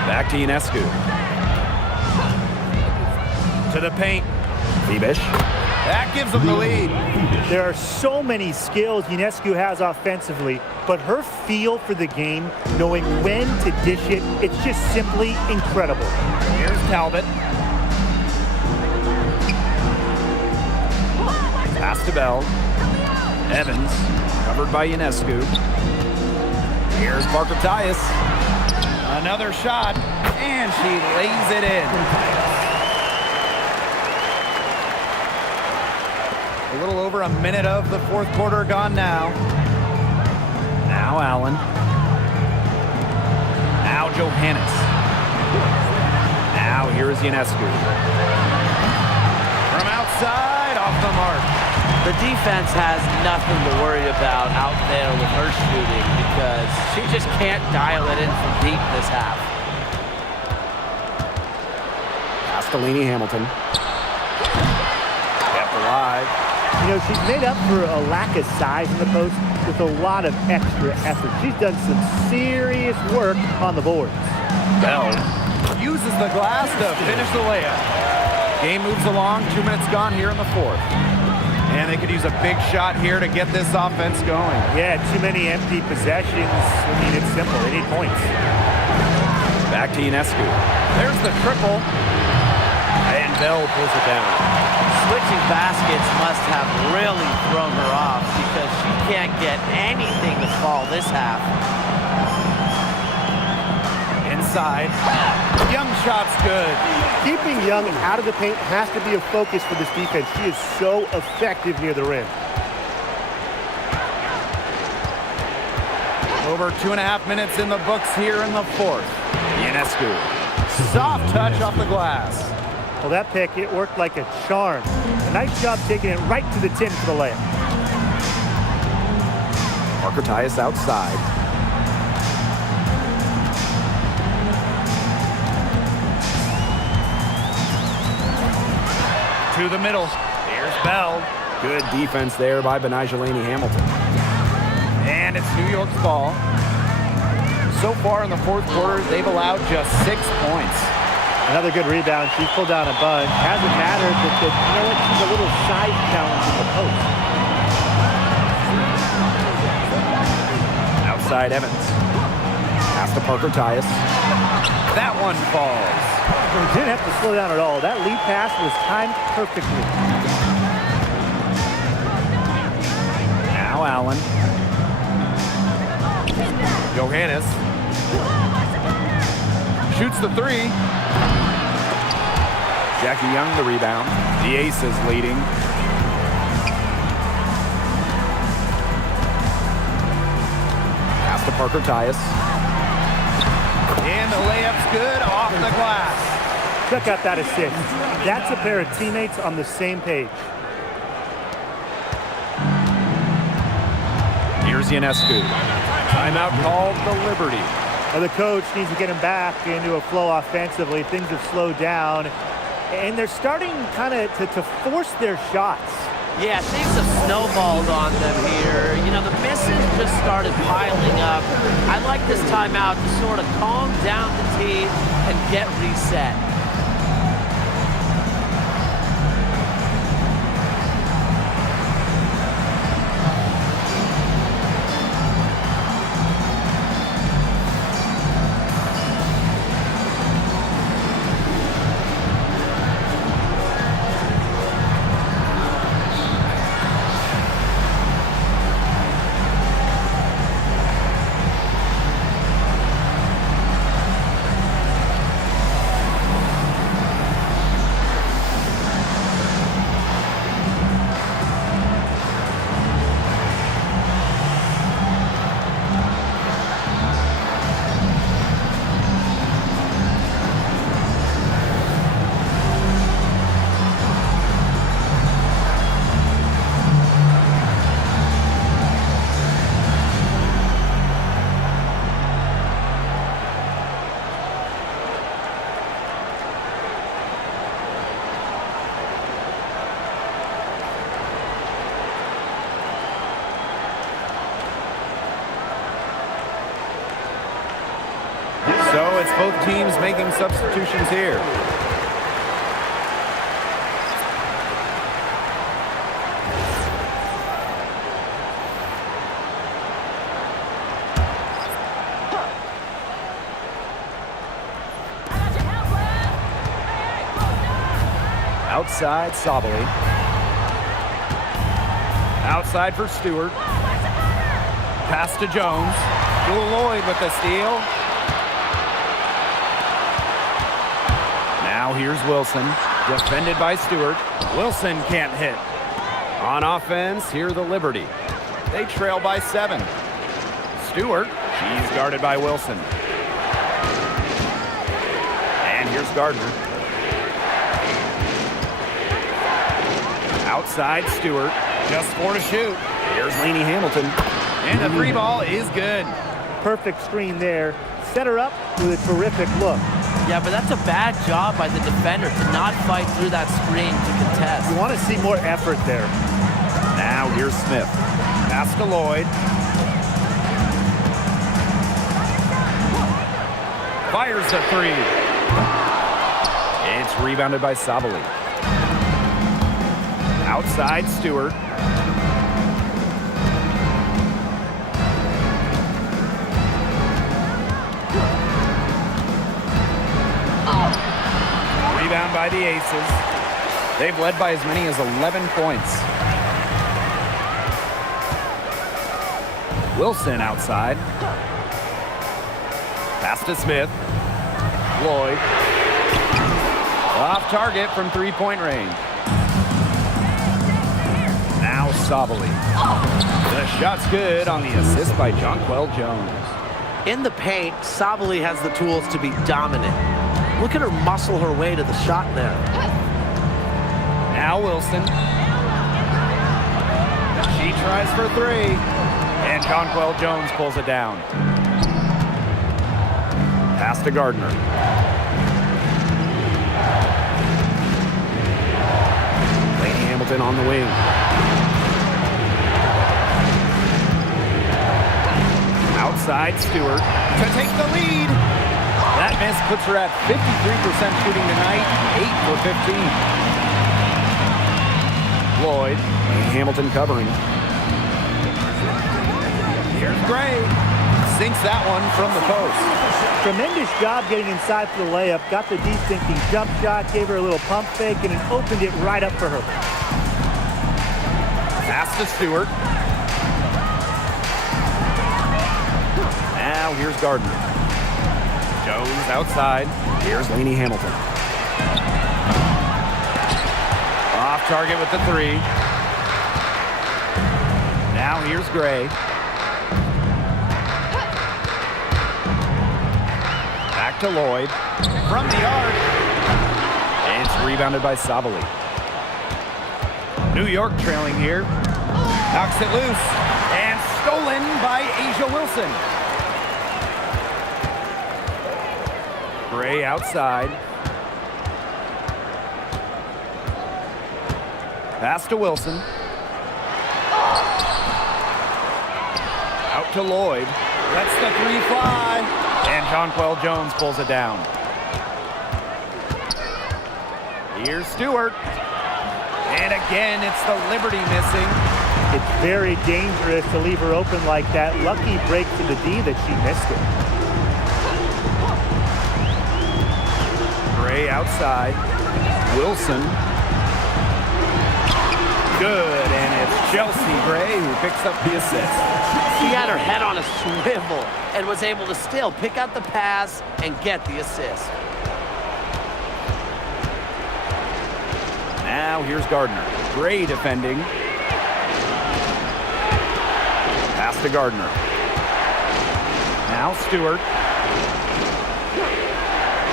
Back to Ionescu. To the paint. Bebish. That gives them the lead. There are so many skills Ionescu has offensively, but her feel for the game, knowing when to dish it, it's just simply incredible. Here's Talbot. Pass to Bell. Evans, covered by Ionescu. Here's Parker Tyus. Another shot, and she lays it in. A little over a minute of the fourth quarter gone now. Now Allen. Now Johannes. Now here's Ionescu. From outside, off the mark. The defense has nothing to worry about out there with her shooting because she just can't dial it in from deep this half. Castellini Hamilton. Kept alive. You know, she's made up for a lack of size in the post with a lot of extra effort. She's done some serious work on the boards. Bell uses the glass to finish the layup. Game moves along. 2 minutes gone here in the fourth. And they could use a big shot here to get this offense going. Yeah, too many empty possessions. I mean, it's simple. They need points. Back to Ionescu. There's the triple. And Bell pulls it down. Switching baskets must have really thrown her off because she can't get anything to fall this half. Inside. Young shot's good. Keeping Young out of the paint has to be a focus for this defense. She is so effective near the rim. Over 2.5 minutes in the books here in the fourth. Ionescu. Soft touch off the glass. Well, that pick, it worked like a charm. A nice job taking it right to the tin for the layup. Parker Tyus outside. To the middle. Here's Bell. Good defense there by Benajelani Hamilton. And it's New York's ball. So far in the fourth quarter, they've allowed just 6 points. Another good rebound. She's pulled down a bunch. Hasn't mattered, but you know what? She's a little size challenge in the post. Outside Evans. Pass to Parker Tyus. That one falls. Didn't have to slow down at all. That lead pass was timed perfectly. Now Allen. Johannes. Shoots the three. Jackie Young the rebound. The ace is leading. Pass to Parker Tyus. And the layup's good off the glass. Check out that assist. That's a pair of teammates on the same page. Here's Ionescu. Timeout called the Liberty. Well, the coach needs to get him back into a flow offensively. Things have slowed down, and they're starting kind of to force their shots. Yeah, things have snowballed on them here. You know, the misses just started piling up. I like this timeout to sort of calm down the team and get reset. Both teams making substitutions here. Outside, Sabali. Outside for Stewart. Pass to Jones. Lloyd with the steal. Now here's Wilson. Defended by Stewart. Wilson can't hit. On offense, here the Liberty. They trail by 7. Stewart. She's guarded by Wilson. And here's Gardner. Outside Stewart, just 4 to shoot. Here's Lainey Hamilton. And the 3 ball is good. Perfect screen there. Set her up with a terrific look. Yeah, but that's a bad job by the defender to not fight through that screen to contest. You want to see more effort there. Now here's Smith. Pass to Lloyd. Fires a 3. It's rebounded by Sabali. Outside Stewart. Rebound by the Aces. They've led by as many as 11 points. Wilson outside. Pass to Smith. Lloyd. Off target from 3-point range. Now Sabali. The shot's good on the assist by Jonquel Jones. In the paint, Sabali has the tools to be dominant. Look at her muscle her way to the shot there. Now Wilson. She tries for 3. And Jonquel Jones pulls it down. Pass to Gardner. Lainey Hamilton on the wing. Outside Stewart to take the lead. That miss puts her at 53% shooting tonight, 8 for 15. Lloyd, and Hamilton covering. Here's Gray. Sinks that one from the post. Tremendous job getting inside for the layup. Got the deep thinking jump shot, gave her a little pump fake, and it opened it right up for her. Pass to Stewart. Now here's Gardner. Jones outside. Here's Lainey Hamilton. Off target with the 3. Now here's Gray. Back to Lloyd. From the arc. And it's rebounded by Sabali. New York trailing here. Knocks it loose. And stolen by Asia Wilson. Gray outside. Pass to Wilson. Out to Lloyd. Lets the 3 fly. And Jonquel Jones pulls it down. Here's Stewart. And again, it's the Liberty missing. It's very dangerous to leave her open like that. Lucky break to the D that she missed it. Gray outside. Wilson. Good, and it's Chelsea Gray who picks up the assist. She had her head on a swivel and was able to still pick out the pass and get the assist. Now here's Gardner. Gray defending. Pass to Gardner. Now Stewart.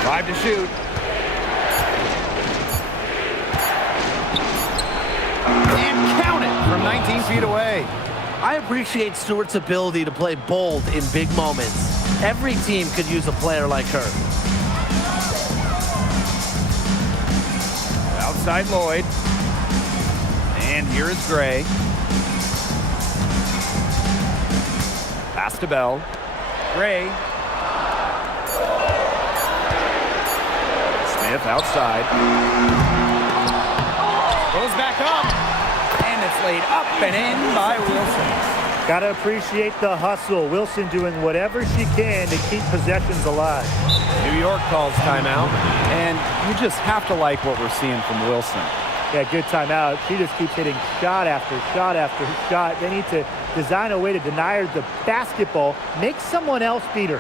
5 to shoot. And count it from 19 feet away. I appreciate Stewart's ability to play bold in big moments. Every team could use a player like her. Outside Lloyd. And here is Gray. Pass to Bell. Gray. Smith outside. Goes back up. And it's laid up and in by Wilson. Gotta appreciate the hustle. Wilson doing whatever she can to keep possessions alive. New York calls timeout. And you just have to like what we're seeing from Wilson. Yeah, good timeout. She just keeps hitting shot after shot after shot. They need to design a way to deny her the basketball, make someone else beat her.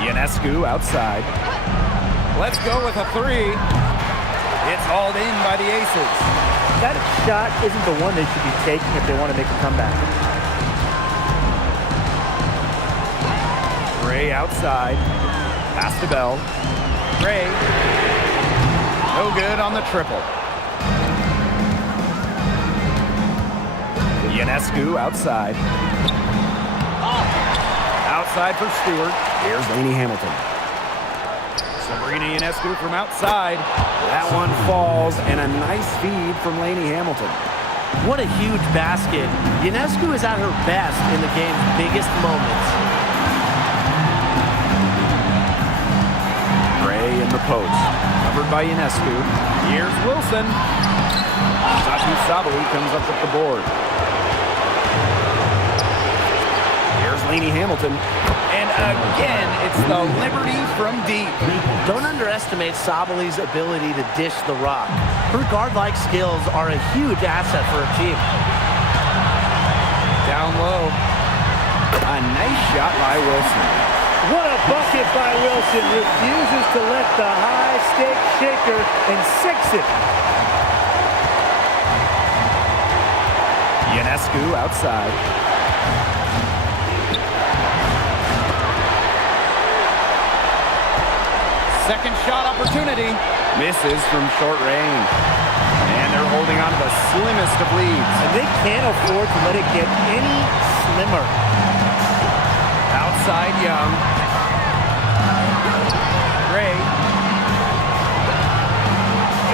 Ionescu outside. Let's go with a three. It's hauled in by the Aces. That shot isn't the one they should be taking if they want to make a comeback. Gray outside. Pass to Bell. Gray. No good on the triple. Ionescu outside. Outside for Stewart. Here's Lainey Hamilton. Sabrina Ionescu from outside. That one falls, and a nice feed from Lainey Hamilton. What a huge basket. Ionescu is at her best in the game's biggest moments. Gray in the post. Covered by Ionescu. Here's Wilson. Satu Sabali comes up with the board. Here's Lainey Hamilton. And again, it's the Liberty from deep. Don't underestimate Sabali's ability to dish the rock. Her guard-like skills are a huge asset for her team. Down low. A nice shot by Wilson. What a bucket by Wilson. Refuses to let the high-stake shaker and sinks it. Ionescu outside. Second shot opportunity. Misses from short range. And they're holding on to the slimmest of leads. And they can't afford to let it get any slimmer. Outside Young. Gray.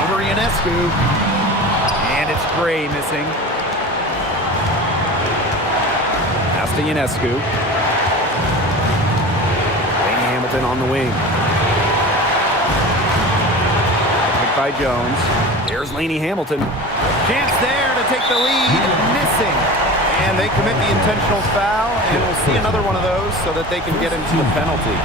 Over Ionescu. And it's Gray missing. Pass to Ionescu. Lainey Hamilton on the wing. By Jones. Here's Lainey Hamilton. Chance there to take the lead. Missing. And they commit the intentional foul, and we'll see another one of those so that they can get into the penalty.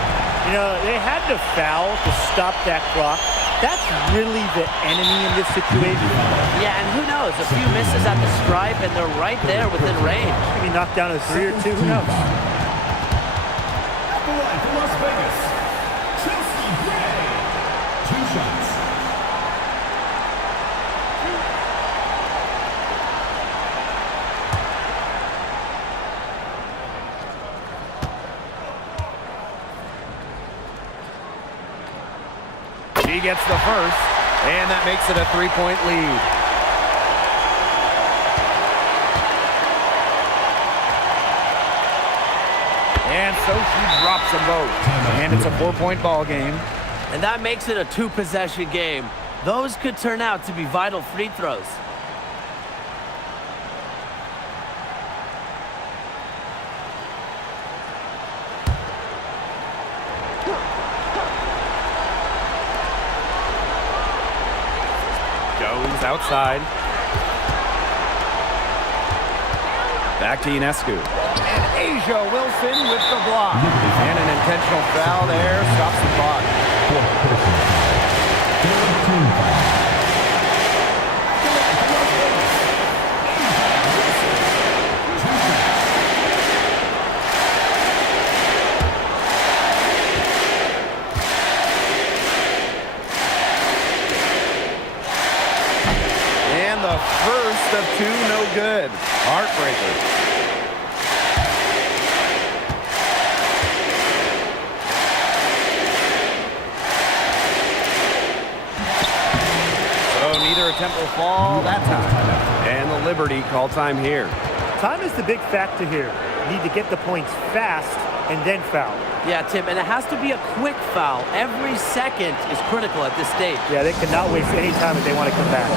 You know, they had to foul to stop that clock. That's really the enemy in this situation. Yeah, and who knows? A few misses at the stripe, and they're right there within range. Maybe knocked down a three or two. Who knows? At the line for Las Vegas, Chelsea Gray. 2 shots. He gets the first, and that makes it a 3-point lead. And so she drops them both. And it's a 4-point ball game. And that makes it a 2-possession game. Those could turn out to be vital free throws. Goes outside. Back to Ionescu. And Asia Wilson with the block. And an intentional foul there stops the clock. And the first of two, no good. Heartbreaker. Neither attempt will fall that time. And the Liberty call time here. Time is the big factor here. You need to get the points fast and then foul. Yeah, Tim, and it has to be a quick foul. Every second is critical at this stage. Yeah, they cannot waste any time if they want to come back.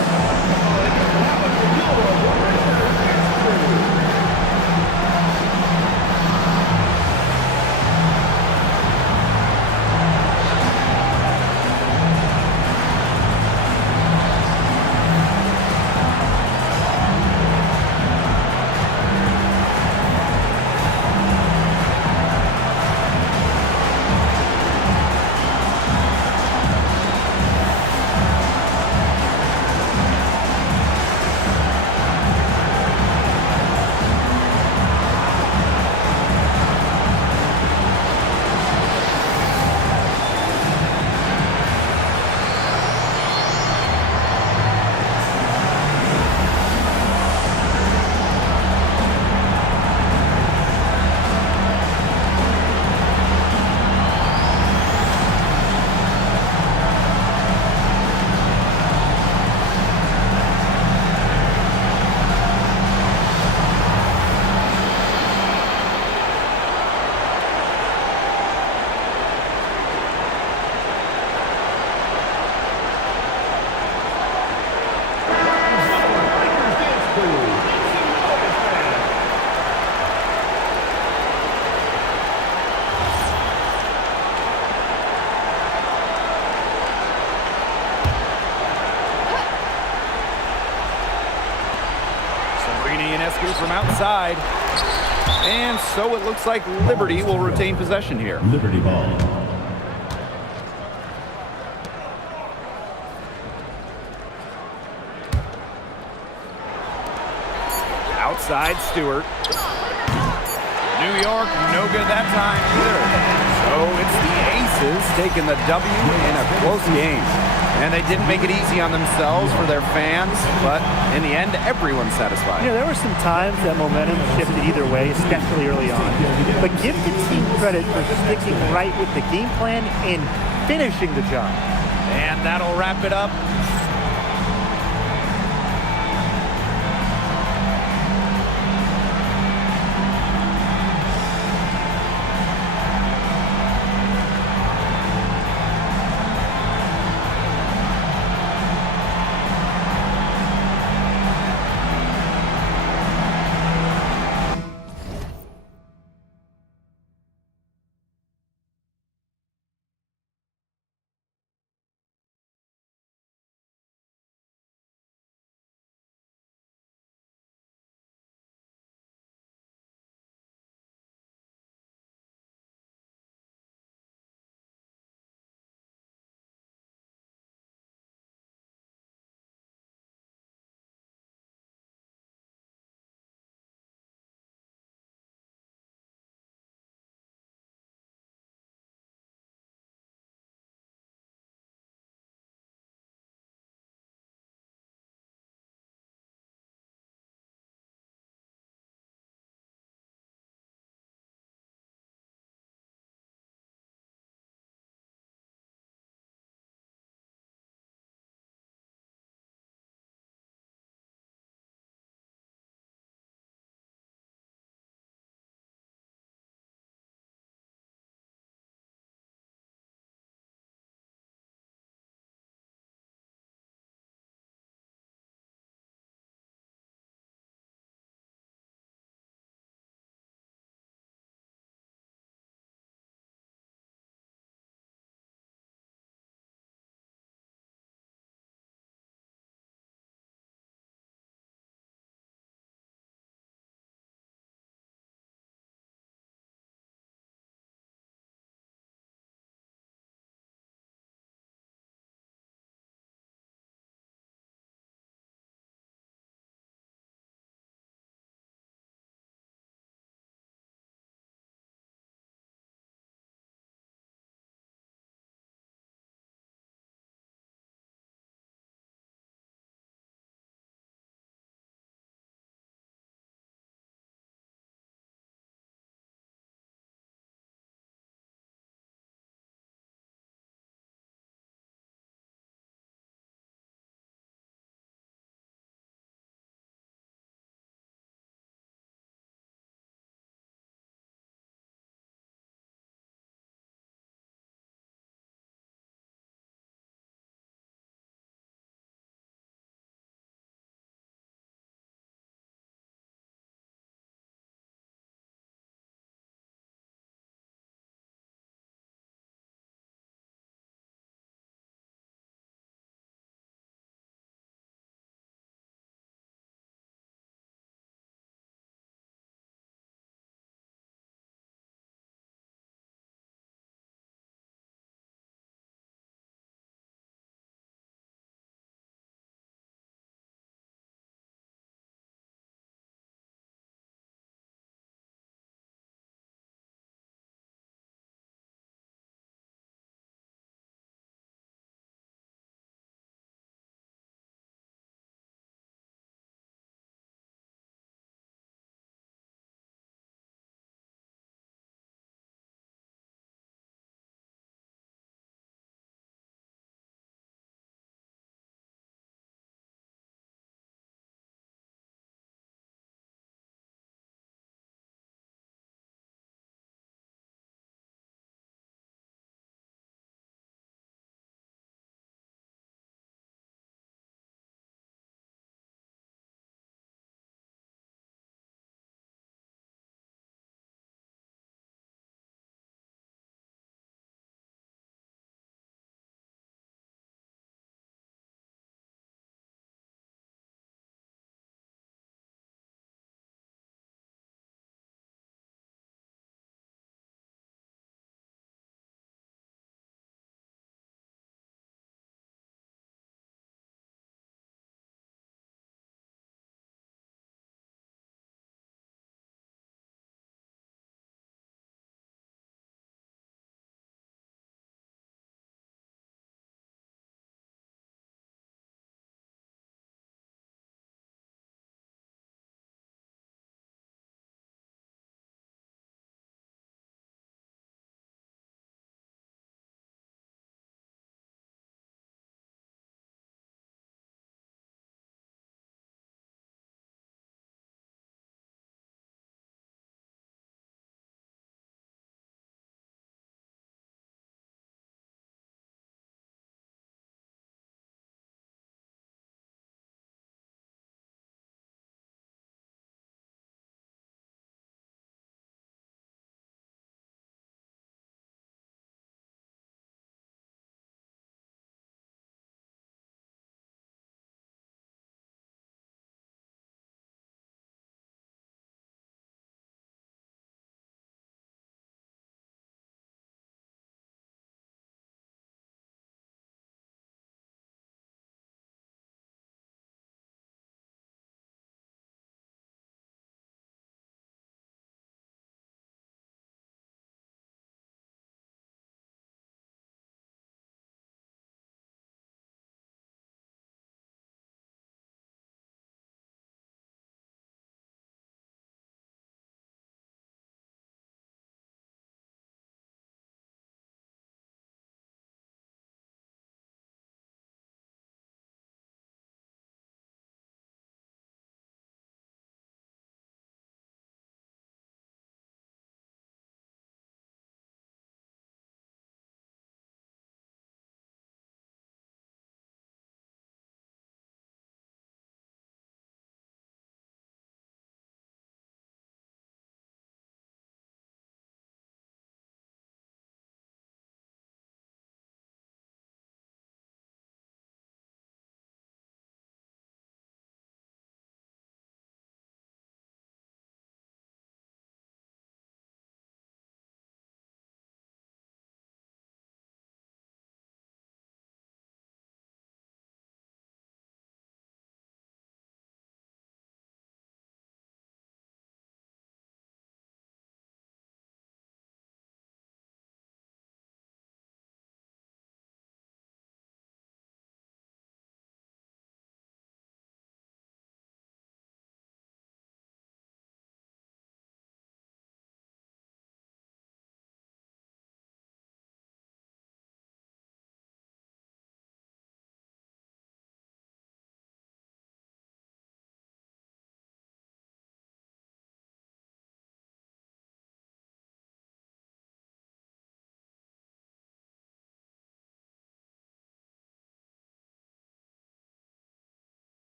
Ionescu from outside. And so it looks like Liberty will retain possession here. Liberty ball. Outside Stewart. New York, no good that time either. So it's the Aces taking the W in a close game. And they didn't make it easy on themselves for their fans, but in the end, everyone's satisfied. You know, there were some times that momentum shifted either way, especially early on. But give the team credit for sticking right with the game plan and finishing the job. And that'll wrap it up.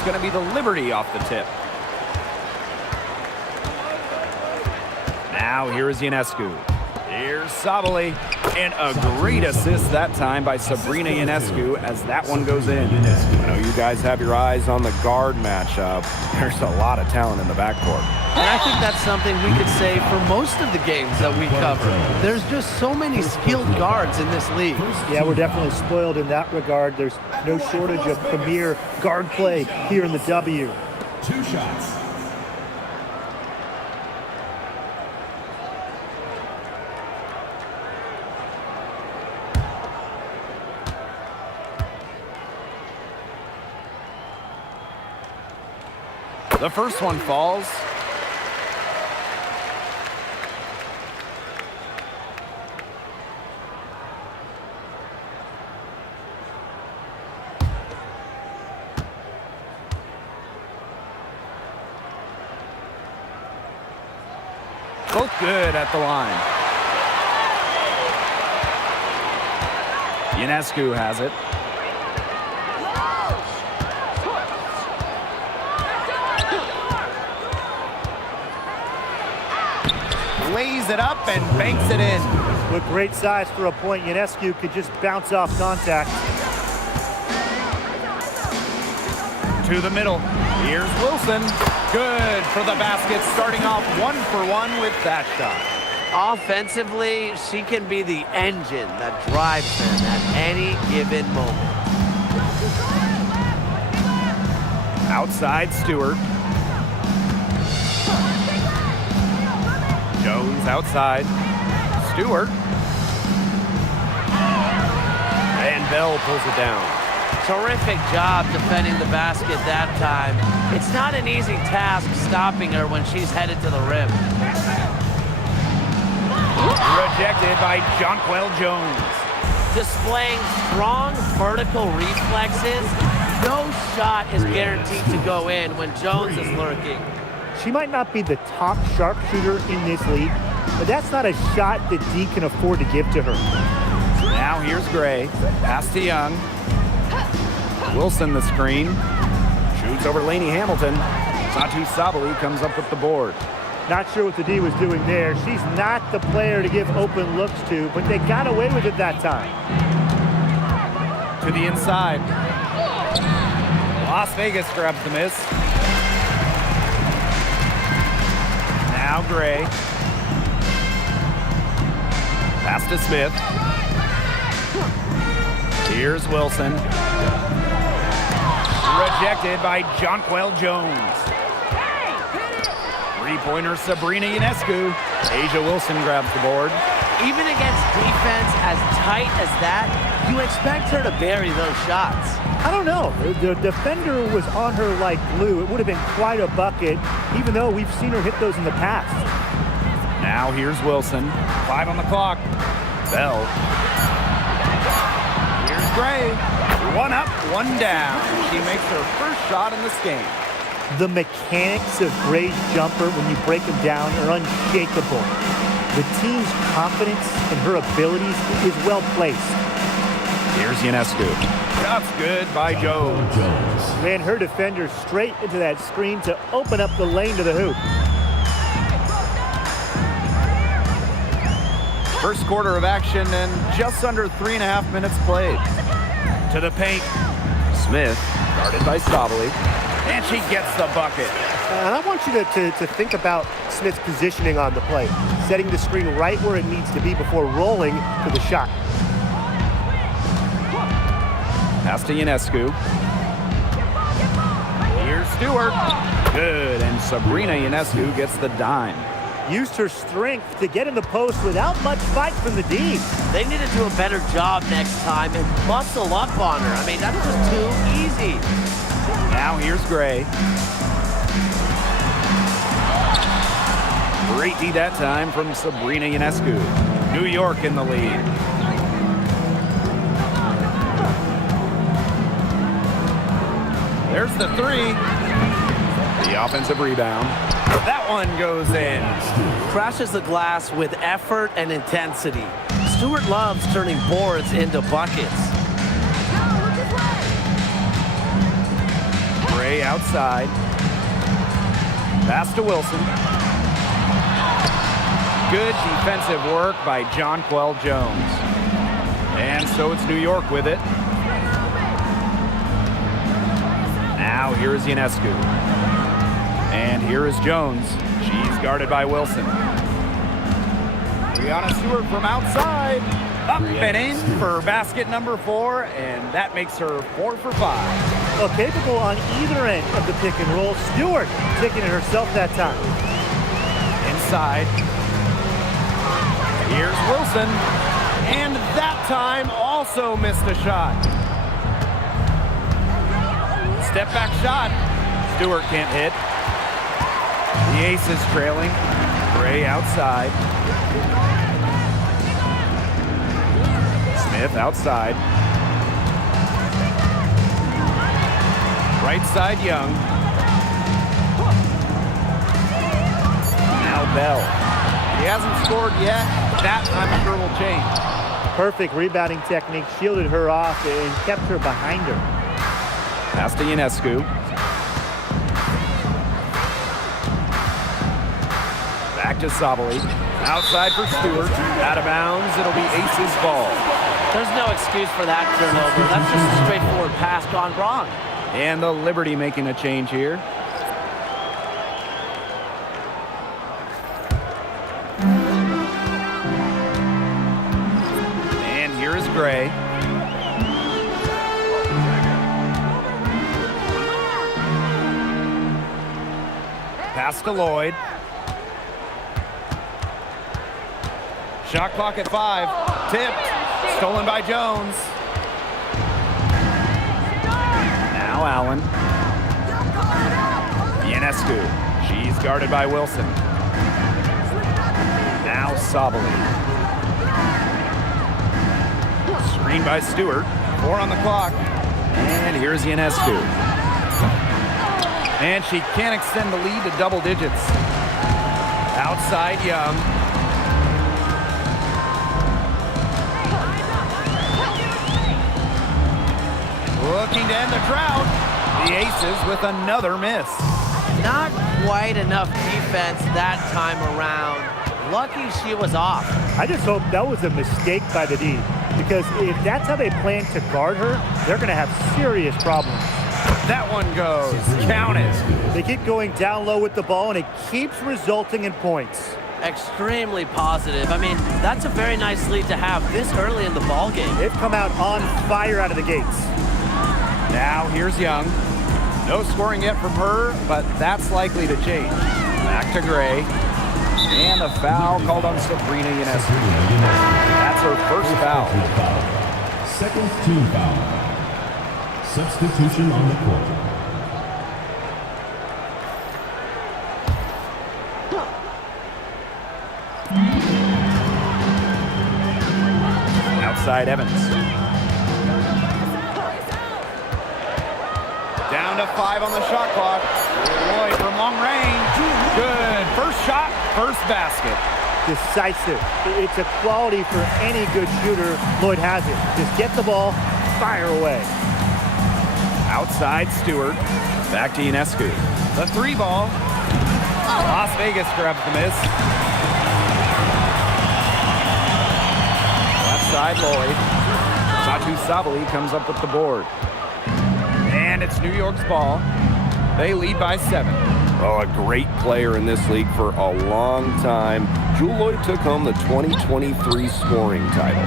It's going to be the Liberty off the tip. Now here is Ionescu. Here's Sabali. And a great assist that time by Sabrina Ionescu as that one goes in. I know you guys have your eyes on the guard matchup. There's a lot of talent in the backcourt. And I think that's something we could say for most of the games that we cover. There's just so many skilled guards in this league. Yeah, we're definitely spoiled in that regard. There's no shortage of premier guard play here in the W. 2 shots. The first one falls. Both good at the line. Ionescu has it. Lays it up and banks it in. With great size for a point, Ionescu could just bounce off contact. To the middle. Here's Wilson. Good for the basket, starting off 1-for-1 with that shot. Offensively, she can be the engine that drives them at any given moment. Outside Stewart. Jones outside. Stewart. And Bell pulls it down. Terrific job defending the basket that time. It's not an easy task stopping her when she's headed to the rim. Rejected by Jonquel Jones. Displaying strong vertical reflexes, no shot is guaranteed to go in when Jones is lurking. She might not be the top sharpshooter in this league, but that's not a shot that D can afford to give to her. Now here's Gray. Pass to Young. Wilson the screen. Shoots over Lainey Hamilton. Satu Sabali comes up with the board. Not sure what the D was doing there. She's not the player to give open looks to, but they got away with it that time. To the inside. Las Vegas grabs the miss. Now Gray. Pass to Smith. Here's Wilson. Rejected by Jonquel Jones. Three-pointer Sabrina Ionescu. Asia Wilson grabs the board. Even against defense as tight as that, you expect her to bury those shots. I don't know. The defender was on her like glue. It would have been quite a bucket, even though we've seen her hit those in the past. Now here's Wilson. 5 on the clock. Bell. Here's Gray. 1 up, 1 down. She makes her first shot in this game. The mechanics of Gray's jumper, when you break them down, are unshakable. The team's confidence in her abilities is well placed. Here's Ionescu. Shot's good by Jones. Ran her defender straight into that screen to open up the lane to the hoop. First quarter of action and just under 3.5 minutes played. To the paint. Smith, guarded by Sabali. And she gets the bucket. And I want you to think about Smith's positioning on the play, setting the screen right where it needs to be before rolling to the shot. Pass to Ionescu. Here's Stewart. Good, and Sabrina Ionescu gets the dime. Used her strength to get in the post without much fight from the D. They need to do a better job next time and muscle up on her. I mean, that's just too easy. Now here's Gray. Great D that time from Sabrina Ionescu. New York in the lead. There's the 3. The offensive rebound. That one goes in. Crashes the glass with effort and intensity. Stewart loves turning boards into buckets. Gray outside. Pass to Wilson. Good defensive work by Jonquel Jones. And so it's New York with it. Now here is Ionescu. And here is Jones. She's guarded by Wilson. Brianna Stewart from outside. Up and in for basket number 4, and that makes her 4 for 5. Well, capable on either end of the pick and roll. Stewart taking it herself that time. Inside. Here's Wilson. And that time also missed a shot. Step back shot. Stewart can't hit. The ace is trailing. Gray outside. Smith outside. Right side Young. Now Bell. He hasn't scored yet. That I'm sure will change. Perfect rebounding technique, shielded her off and kept her behind her. Pass to Ionescu. Back to Sabali. Outside for Stewart. Out of bounds. It'll be Ace's ball. There's no excuse for that turnover. That's just a straightforward pass gone wrong. And the Liberty making a change here. And here is Gray. Pass to Lloyd. Shot clock at 5. Tipped. Stolen by Jones. Now Allen. Ionescu. She's guarded by Wilson. Now Sabali. Screen by Stewart. 4 on the clock. And here's Ionescu. And she can't extend the lead to double digits. Outside Young. Looking to end the drought. The Aces with another miss. Not quite enough defense that time around. Lucky she was off. I just hope that was a mistake by the D, because if that's how they plan to guard her, they're going to have serious problems. That one goes. Count it. They keep going down low with the ball, and it keeps resulting in points. Extremely positive. I mean, that's a very nice lead to have this early in the ball game. They've come out on fire out of the gates. Now here's Young. No scoring yet from her, but that's likely to change. Back to Gray. And a foul called on Sabrina Ionescu. That's her first foul. Second team foul. Substitution on the court. Outside Evans. Down to 5 on the shot clock. Lloyd from long range. Good. First shot, first basket. Decisive. It's a quality for any good shooter. Lloyd has it. Just get the ball, fire away. Outside Stewart. Back to Ionescu. The 3 ball. Las Vegas grabs the miss. Left side Lloyd. Satu Sabali comes up with the board. And it's New York's ball. They lead by 7. Oh, a great player in this league for a long time. Jewel Lloyd took home the 2023 scoring title.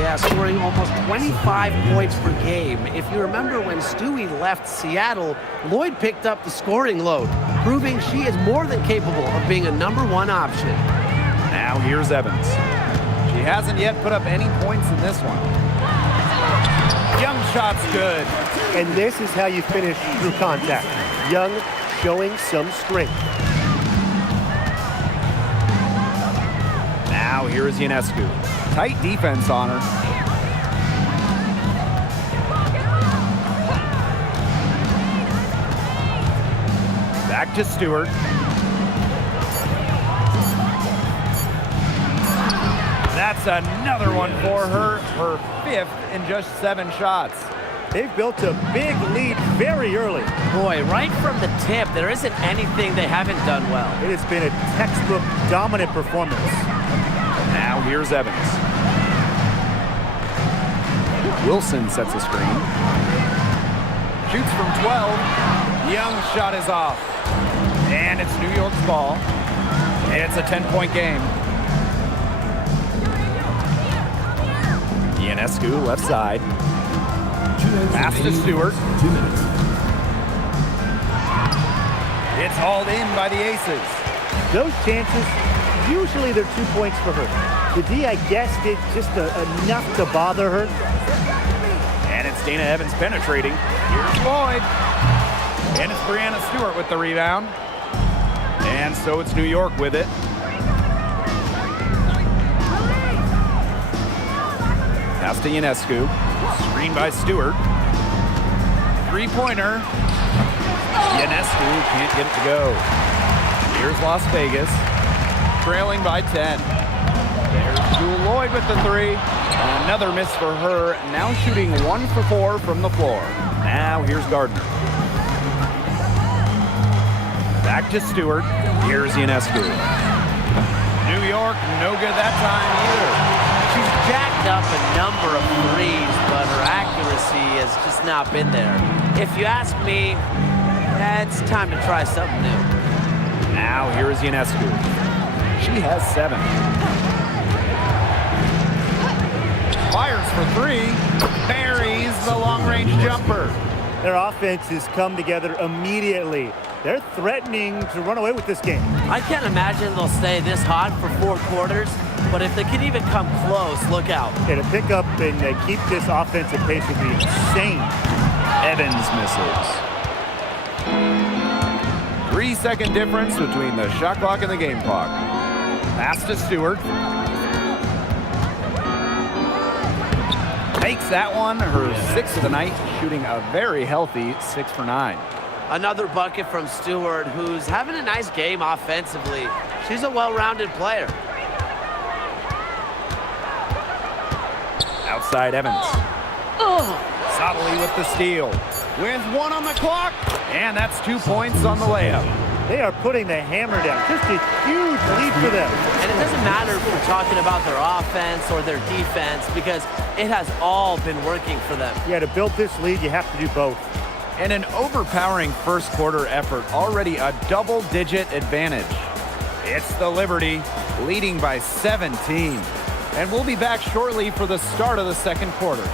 Yeah, scoring almost 25 points per game. If you remember when Stewie left Seattle, Lloyd picked up the scoring load, proving she is more than capable of being a #1 option. Now here's Evans. She hasn't yet put up any points in this one. Young shot's good. And this is how you finish through contact. Young showing some strength. Now here's Ionescu. Tight defense on her. Back to Stewart. That's another one for her. Her 5th in just 7 shots. They've built a big lead very early. Boy, right from the tip, there isn't anything they haven't done well. It has been a textbook dominant performance. Now here's Evans. Wilson sets a screen. Shoots from 12. Young's shot is off. And it's New York's ball. It's a 10-point game. Ionescu, left side. Pass to Stewart. 2 minutes. It's hauled in by the Aces. Those chances, usually they're 2 points for her. The D, I guess, did just enough to bother her. And it's Dana Evans penetrating. Here's Lloyd. And it's Brianna Stewart with the rebound. And so it's New York with it. Pass to Ionescu. Screen by Stewart. Three-pointer. Ionescu can't get it to go. Here's Las Vegas. Trailing by 10. There's Jewel Lloyd with the three. Another miss for her. Now shooting 1 for 4 from the floor. Now here's Gardner. Back to Stewart. Here's Ionescu. New York, no good that time either. She's jacked up a number of threes, but her accuracy has just not been there. If you ask me, it's time to try something new. Now here is Ionescu. She has 7. Fires for 3. Buries the long-range jumper. Their offense has come together immediately. They're threatening to run away with this game. I can't imagine they'll stay this hot for 4 quarters, but if they can even come close, look out. Yeah, to pick up and keep this offensive pace would be insane. Evans misses. 3-second difference between the shot clock and the game clock. Pass to Stewart. Makes that one her 6th of the night, shooting a very healthy 6 for 9. Another bucket from Stewart, who's having a nice game offensively. She's a well-rounded player. Outside Evans. Sabali with the steal. With 1 on the clock. And that's 2 points on the layup. They are putting the hammer down. Just a huge lead for them. And it doesn't matter if we're talking about their offense or their defense, because it has all been working for them. Yeah, to build this lead, you have to do both. And an overpowering first quarter effort, already a double-digit advantage. It's the Liberty, leading by 17. And we'll be back shortly for the start of the second quarter.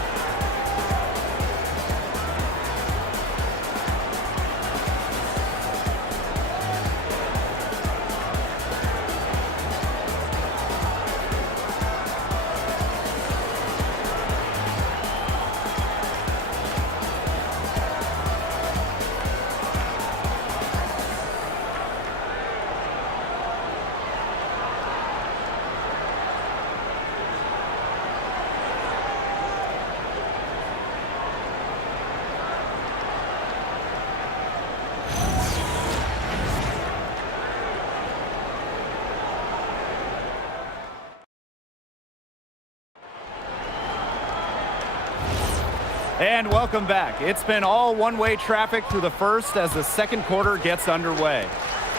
And welcome back. It's been all one-way traffic through the first as the second quarter gets underway.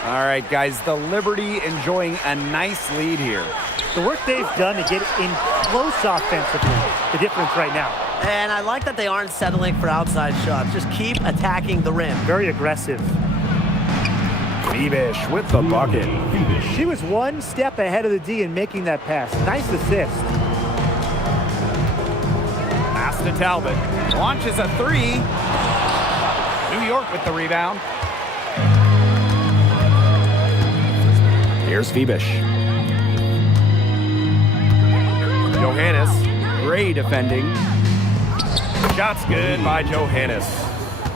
All right, guys, the Liberty enjoying a nice lead here. The work they've done to get in close offensively, the difference right now. And I like that they aren't settling for outside shots. Just keep attacking the rim. Very aggressive. Bebish with the bucket. She was 1 step ahead of the D in making that pass. Nice assist. Pass to Talbot. Launches a 3. New York with the rebound. Here's Bebish. Johannes. Gray defending. Shot's good by Johannes.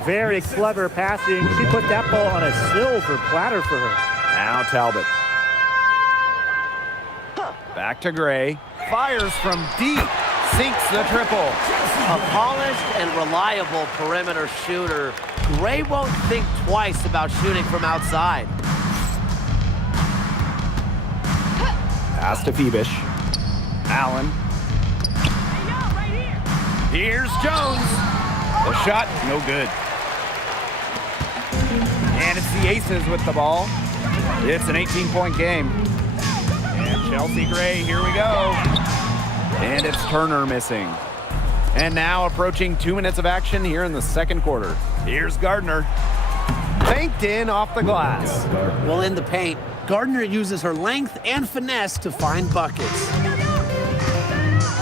Very clever passing. She put that ball on a silver platter for her. Now Talbot. Back to Gray. Fires from deep. Sinks the triple. A polished and reliable perimeter shooter. Gray won't think twice about shooting from outside. Pass to Bebish. Allen. Here's Jones. The shot, no good. And it's the Aces with the ball. It's an 18-point game. And Chelsea Gray, here we go. And it's Turner missing. And now approaching 2 minutes of action here in the second quarter. Here's Gardner. Banked in off the glass. Well, in the paint, Gardner uses her length and finesse to find buckets.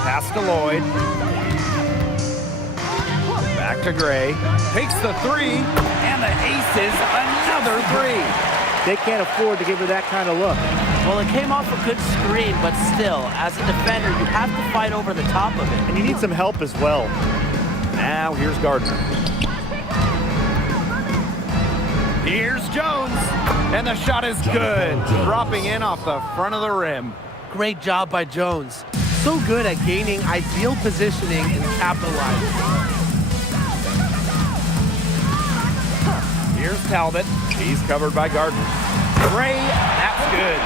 Pass to Lloyd. Back to Gray. Takes the three. And the Aces another three. They can't afford to give her that kind of look. Well, it came off a good screen, but still, as a defender, you have to fight over the top of it. And you need some help as well. Now here's Gardner. Here's Jones. And the shot is good. Dropping in off the front of the rim. Great job by Jones. So good at gaining ideal positioning and capitalizing. Here's Talbot. He's covered by Gardner. Gray, that's good.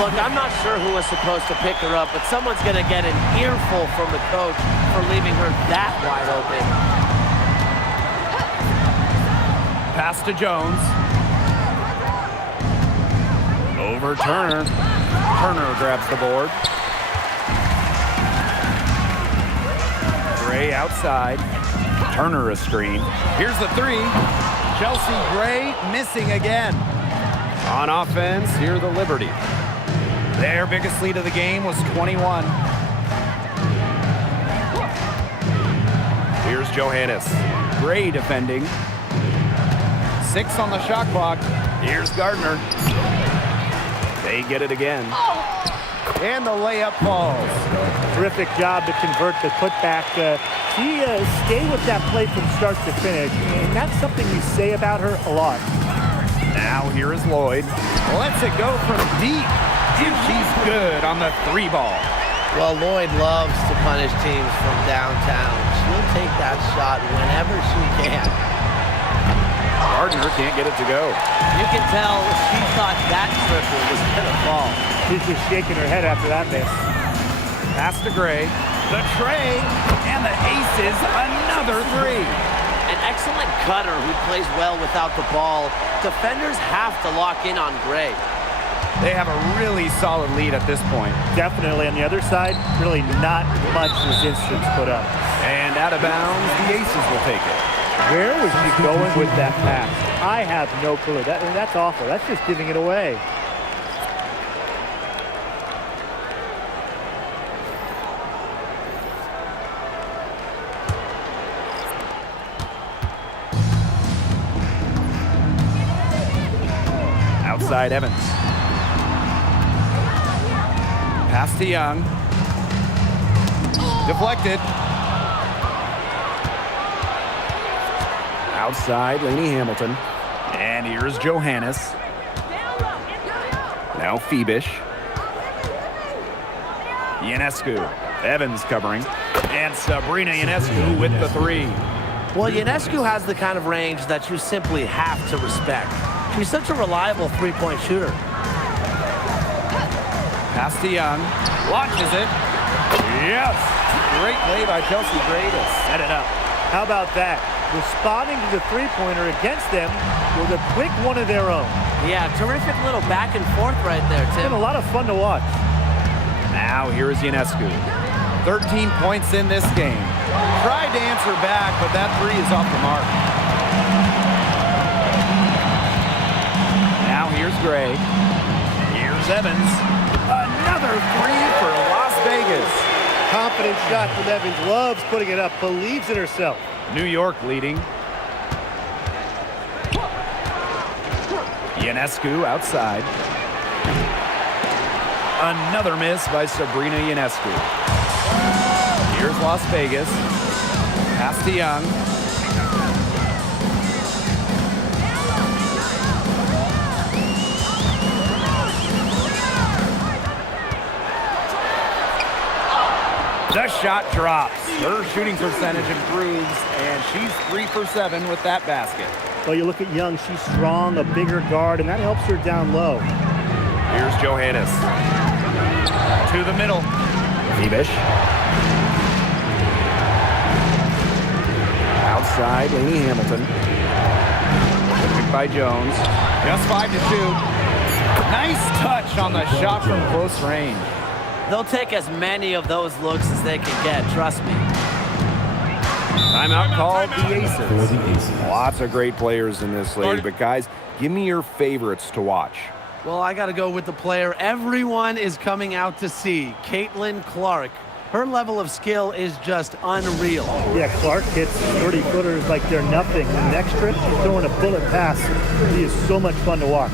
Look, I'm not sure who was supposed to pick her up, but someone's going to get an earful from the coach for leaving her that wide open. Pass to Jones. Over Turner. Turner grabs the board. Gray outside. Turner a screen. Here's the three. Chelsea Gray missing again. On offense, here the Liberty. Their biggest lead of the game was 21. Here's Johannes. Gray defending. 6 on the shot clock. Here's Gardner. They get it again. And the layup falls. Terrific job to convert the putback. She stayed with that play from start to finish, and that's something you say about her a lot. Now here is Lloyd. Lets it go from deep. And she's good on the 3 ball. Well, Lloyd loves to punish teams from downtown. She'll take that shot whenever she can. Gardner can't get it to go. You can tell she thought that triple was going to fall. She's just shaking her head after that miss. Pass to Gray. The tray. And the Aces another 3. An excellent cutter who plays well without the ball. Defenders have to lock in on Gray. They have a really solid lead at this point. Definitely. On the other side, really not much resistance put up. And out of bounds, the Aces will take it. Where was she going with that pass? I have no clue. That's awful. That's just giving it away. Outside Evans. Pass to Young. Deflected. Outside, Lainey Hamilton. And here's Johannes. Now Phoebish. Ionescu. Evans covering. And Sabrina Ionescu with the 3. Well, Ionescu has the kind of range that you simply have to respect. She's such a reliable three-point shooter. Pass to Young. Launches it. Yes! Great play by Chelsea Gray to set it up. How about that? Responding to the three-pointer against them with a quick one of their own. Yeah, terrific little back and forth right there, It's Tim. been a lot of fun to watch. Now here is Ionescu. 13 points in this game. Tried to answer back, but that 3 is off the mark. Now here's Gray. Here's Evans. Another 3 for Las Vegas. Confident shot from Evans. Loves putting it up. Believes in herself. New York leading. Ionescu outside. Another miss by Sabrina Ionescu. Here's Las Vegas. Pass to Young. The shot drops. Her shooting percentage improves, and she's 3 for 7 with that basket. Well, you look at Young. She's strong, a bigger guard, and that helps her down low. Here's Johannes. To the middle. Phoebish. Outside, Lainey Hamilton. by Jones. Just 5 to shoot. Nice touch on the shot from close range. They'll take as many of those looks as they can get, trust me. Timeout called the For Aces. the Aces. Lots of great players in this league, but guys, give me your favorites to watch. Well, I got to go with the player everyone is coming out to see, Caitlin Clark. Her level of skill is just unreal. Yeah, Clark hits 30-footers like they're nothing. The next trip, she's throwing a bullet pass. She is so much fun to watch.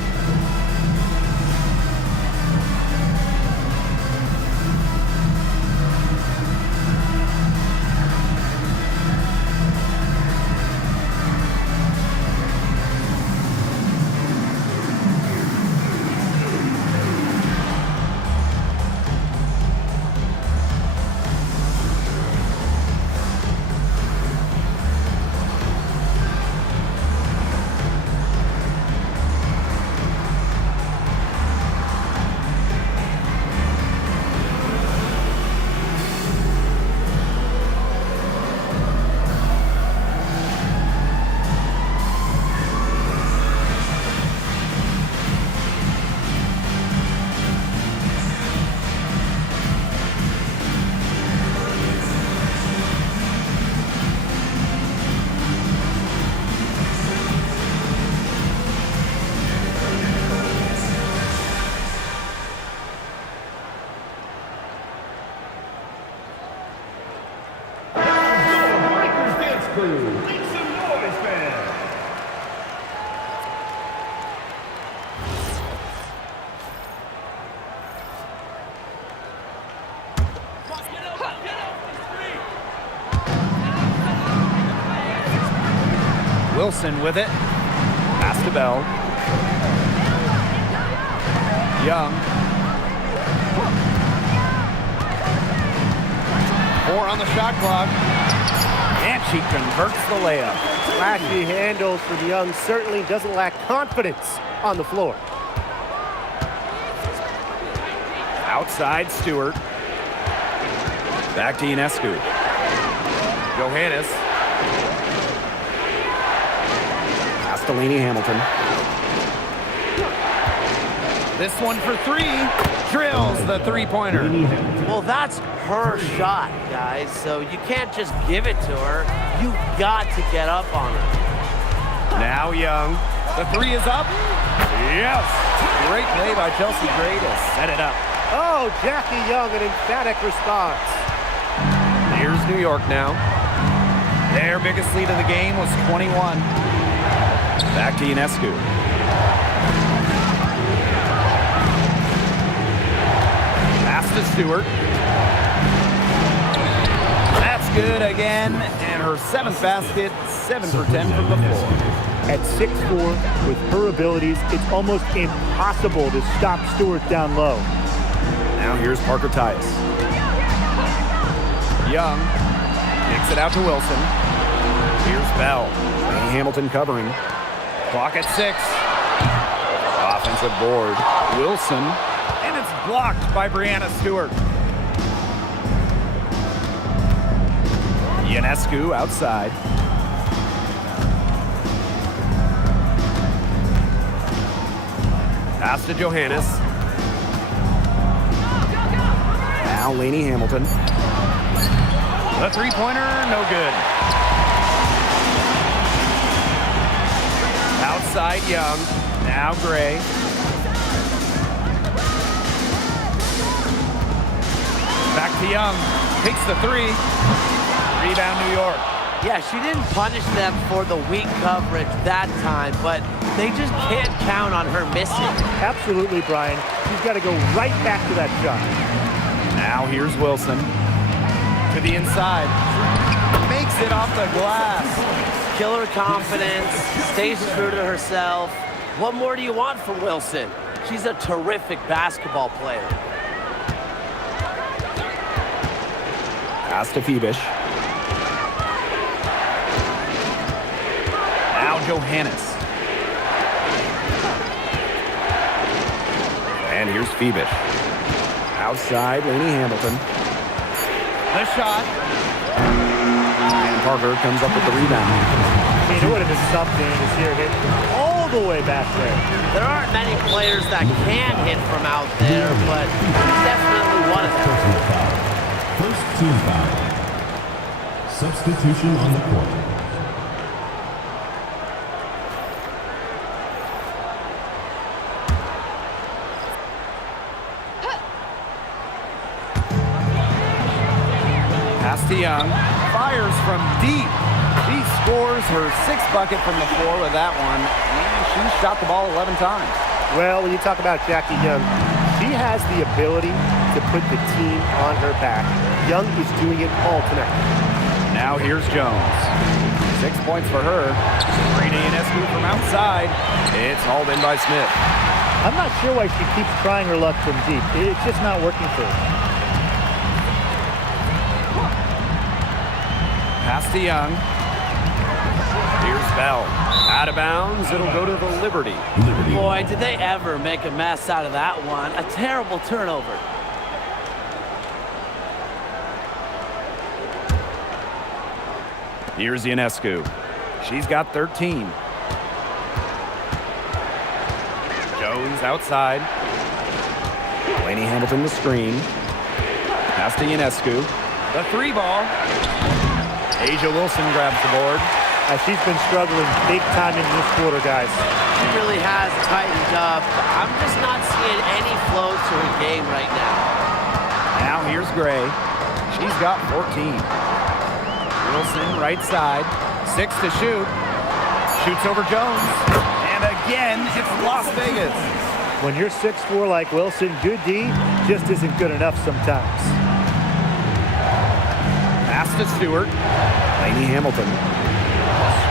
Wilson with it. Pass to Bell. Young. 4 on the shot clock. And she converts the layup. Flashy handles from Young, certainly doesn't lack confidence on the floor. Outside Stewart. Back to Ionescu. Johannes. Castellini Hamilton. This one for 3. Drills the three-pointer. Well, that's her shot, guys, so you can't just give it to her. You've got to get up on her. Now Young. The 3 is up. Yes. Great play by Chelsea Gray to set it up. Oh, Jackie Young, an emphatic response. Here's New York now. Their biggest lead of the game was 21. Back to Ionescu. Pass to Stewart. That's good again. And her 7th basket, 7 for 10 from the floor. At 6'4", with her abilities, it's almost impossible to stop Stewart down low. Now here's Parker Tyus. Young kicks it out to Wilson. Here's Bell. And Hamilton covering. Clock at 6. Offensive board. Wilson. And it's blocked by Brianna Stewart. Ionescu outside. Pass to Johannes. Now Laney Hamilton. The three-pointer, no good. Outside Young. Now Gray. Back to Young. Takes the 3. Rebound New York. Yeah, she didn't punish them for the weak coverage that time, but they just can't count on her missing. Absolutely, Brian. She's got to go right back to that shot. Now here's Wilson. To the inside. Makes it off the glass. Killer confidence, stays true to herself. What more do you want from Wilson? She's a terrific basketball player. Pass to Phoebish. Now Johannes. And here's Phoebish. Outside, Laney Hamilton. The shot. And Parker comes up with the rebound. I mean, it would have been something to see her hit all the way back there. There aren't many players that can hit from out there, but he's definitely one of them. Personal foul. First team foul. Substitution on the court. Pass to Young. Fires from deep. She scores her 6th bucket from the floor with that one. And she shot the ball 11 times. Well, when you talk about Jackie Young, she has the ability to put the team on her back. Young is doing it all tonight. Now here's Jones. 6 points for her. Sabrina Ionescu from outside. It's hauled in by Smith. I'm not sure why she keeps trying her luck from deep. It's just not working for her. Pass to Young. Here's Bell. Out of bounds. It'll go to the Liberty. Boy, did they ever make a mess out of that one. A terrible turnover. Here's Ionescu. She's got 13. Jones outside. Laney Hamilton the screen. Pass to Ionescu. The 3 ball. Asia Wilson grabs the board. She's been struggling big time in this quarter, guys. She really has tightened up. I'm just not seeing any flow to her game right now. Now here's Gray. She's got 14. Wilson right side. 6 to shoot. Shoots over Jones. And again, it's Las Vegas. When you're 6'4" like Wilson, good D just isn't good enough sometimes. Pass to Stewart. Laney Hamilton.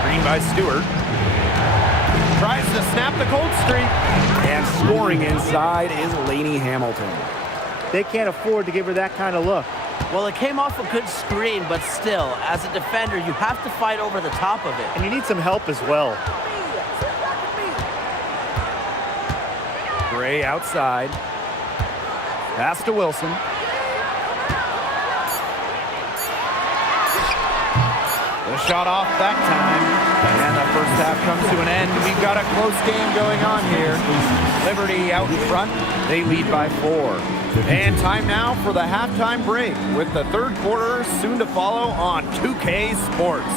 Screen by Stewart. Tries to snap the cold streak. And scoring inside is Laney Hamilton. They can't afford to give her that kind of look. Well, it came off a good screen, but still, as a defender, you have to fight over the top of it. And you need some help as well. Gray outside. Pass to Wilson. The shot off that time. And the first half comes to an end. We've got a close game going on here. Liberty out in front. They lead by 4. And time now for the halftime break with the 3rd quarter soon to follow on 2K Sports.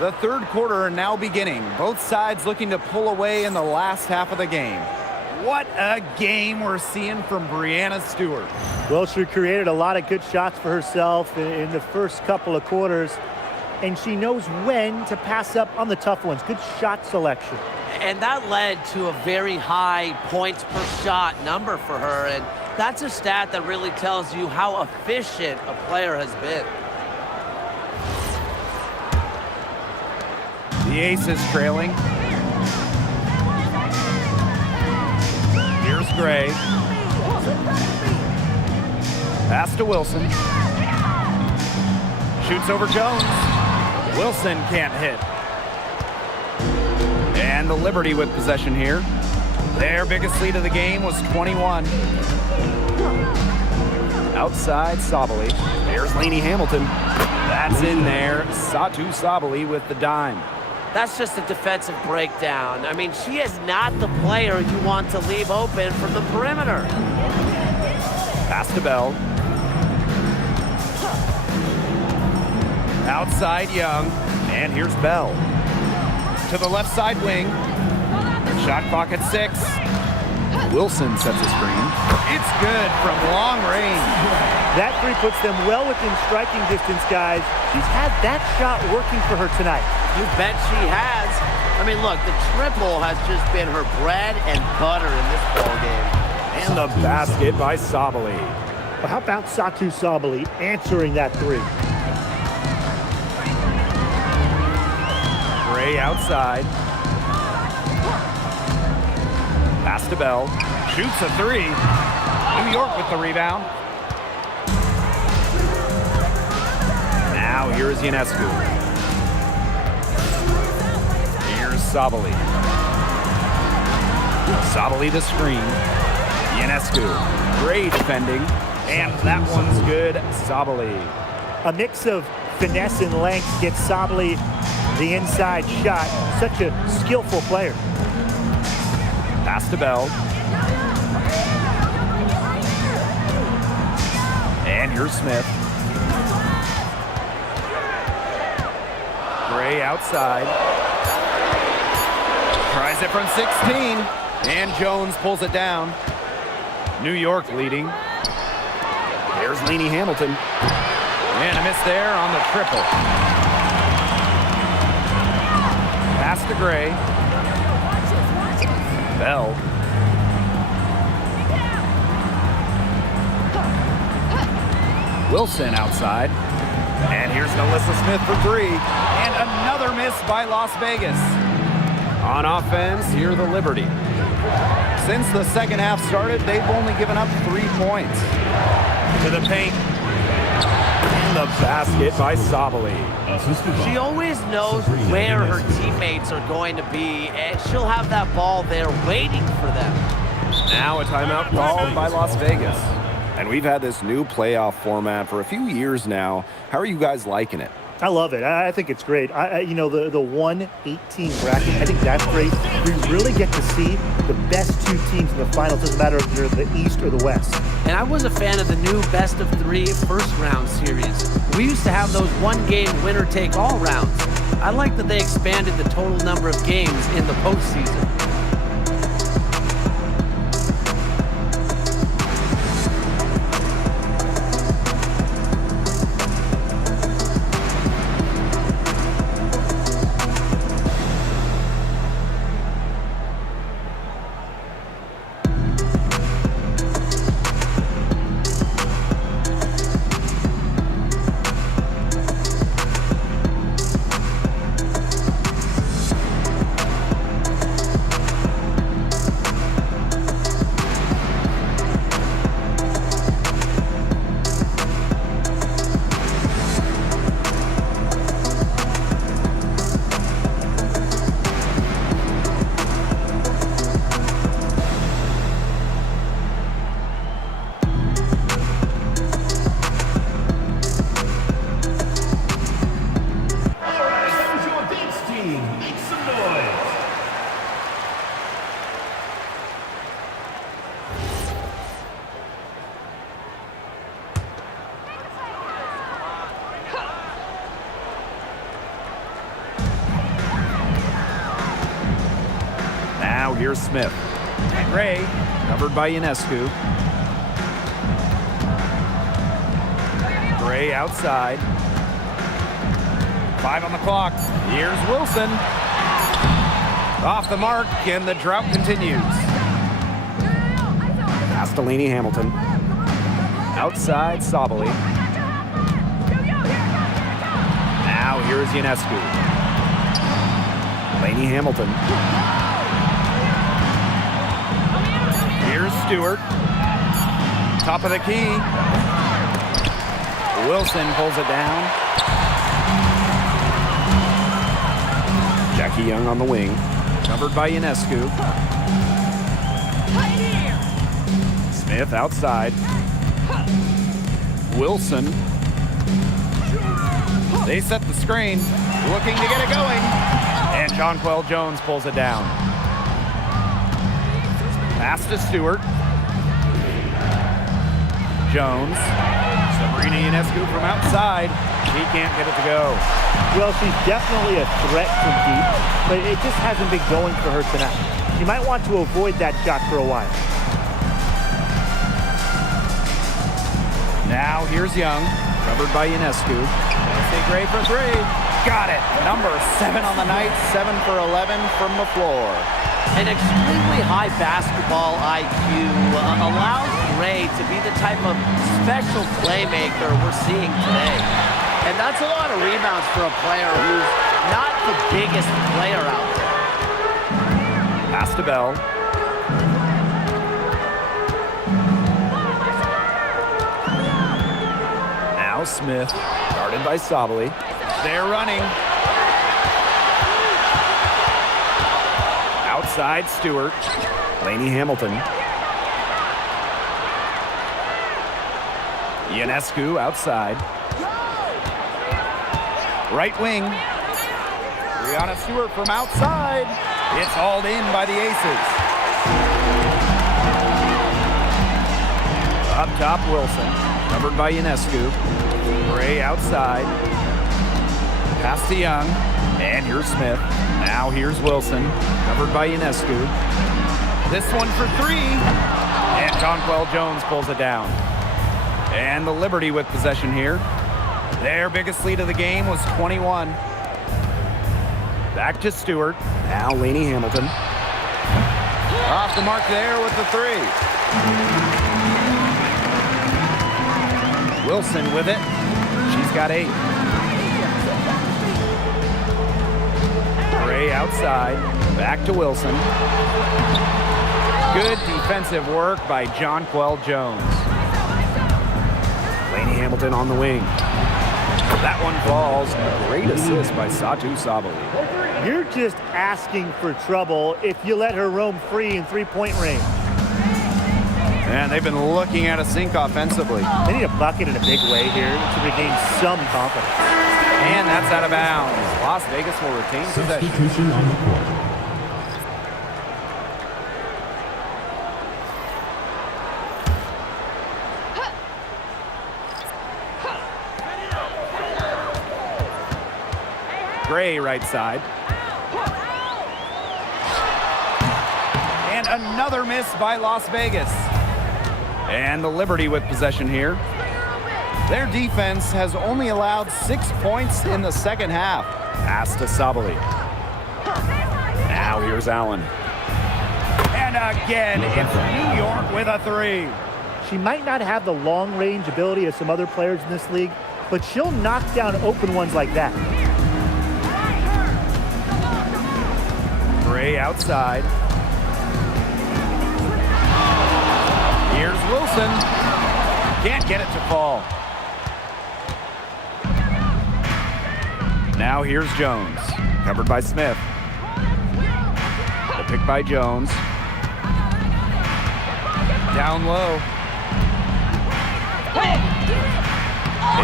The 3rd quarter now beginning. Both sides looking to pull away in the last half of the game. What a game we're seeing from Breanna Stewart. Well, she created a lot of good shots for herself in the first couple of quarters, and she knows when to pass up on the tough ones. Good shot selection. And that led to a very high points per shot number for her, and that's a stat that really tells you how efficient a player has been. The Aces trailing. Here's Gray. Pass to Wilson. Shoots over Jones. Wilson can't hit. And the Liberty with possession here. Their biggest lead of the game was 21. Outside Sabali. There's Laney Hamilton. That's in there. Satu Sabali with the dime. That's just a defensive breakdown. I mean, she is not the player you want to leave open from the perimeter. Pass to Bell. Outside Young. And here's Bell. To the left side wing. Shot clock at 6. Wilson sets a screen. It's good from long range. That three puts them well within striking distance, guys. She's had that shot working for her tonight. You bet she has. I mean, look, the triple has just been her bread and butter in this ball game. And the basket by Sabali. But how about Satu Sabali answering that three? Gray outside. Pass to Bell. Shoots a three. New York with the rebound. Now here's Ionescu. Here's Sabali. Sabali the screen. Ionescu. Gray defending. And that one's good. Sabali. A mix of finesse and length gets Sabali the inside shot. Such a skillful player. Pass to Bell. And here's Smith. Gray outside. Tries it from 16. And Jones pulls it down. New York leading. There's Lainey Hamilton. And a miss there on the triple. Pass to Gray. Bell. Wilson outside. And here's Alyssa Smith for three. And another miss by Las Vegas. On offense, here the Liberty. Since the second half started, they've only given up 3 points. To the paint. And the basket by Sabali. She always knows where her teammates are going to be, and she'll have that ball there waiting for them. Now a timeout called by Las Vegas. And we've had this new playoff format for a few years now. How are you guys liking it? I love it. I think it's great. You know, the 1-18 bracket, I think that's great. We really get to see the best two teams in the finals. Doesn't matter if they're the East or the West. And I was a fan of the new best-of-3 first-round series. We used to have those one-game winner-take-all rounds. I like that they expanded the total number of games in the postseason. Now here's Smith. Gray, covered by Ionescu. Gray outside. 5 on the clock. Here's Wilson. Off the mark, and the drought continues. Pass to Lainey Hamilton. Outside, Sabali. Now here's Ionescu. Lainey Hamilton. Here's Stewart. Top of the key. Wilson pulls it down. Jackie Young on the wing. Covered by Ionescu. Smith outside. Wilson. They set the screen. Looking to get it going. And Jonquel Jones pulls it down. Pass to Stewart. Jones. Sabrina Ionescu from outside. He can't get it to go. Well, she's definitely a threat from deep, but it just hasn't been going for her tonight. You might want to avoid that shot for a while. Now here's Young, covered by Ionescu. Say Gray for three. Got it. Number 7 on the night, 7 for 11 from the floor. An extremely high basketball IQ allows Gray to be the type of special playmaker we're seeing today. And that's a lot of rebounds for a player who's not the biggest player out there. Pass to Bell. Now Smith, guarded by Sabali. They're running. Outside Stewart. Laney Hamilton. Ionescu outside. Right wing. Brianna Stewart from outside. It's hauled in by the Aces. Up top, Wilson. Covered by Ionescu. Gray outside. Pass to Young. And here's Smith. Now here's Wilson. Covered by Ionescu. This one for three. And Jonquel Jones pulls it down. And the Liberty with possession here. Their biggest lead of the game was 21. Back to Stewart. Now Laney Hamilton. Off the mark there with the three. Wilson with it. She's got 8. Gray outside. Back to Wilson. Good defensive work by Jonquel Jones. Laney Hamilton on the wing. That one falls. A great assist by Satu Sabali. You're just asking for trouble if you let her roam free in three-point range. And they've been looking at a sink offensively. They need a bucket in a big way here to regain some confidence. And that's out of bounds. Las Vegas will retain possession. Substitution on the court. Gray right side. And another miss by Las Vegas. And the Liberty with possession here. Their defense has only allowed 6 points in the second half. Pass to Sabali. Now here's Allen. And again, it's New York with a three. She might not have the long-range ability of some other players in this league, but she'll knock down open ones like that. Gray outside. Here's Wilson. Can't get it to fall. Now here's Jones. Covered by Smith. The pick by Jones. Down low.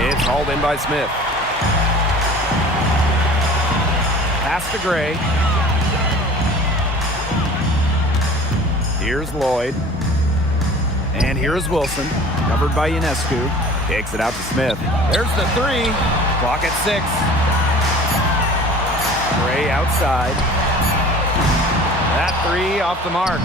It's hauled in by Smith. Pass to Gray. Here's Lloyd. And here's Wilson. Covered by Ionescu. Takes it out to Smith. There's the three. Clock at 6. Gray outside. That three off the mark.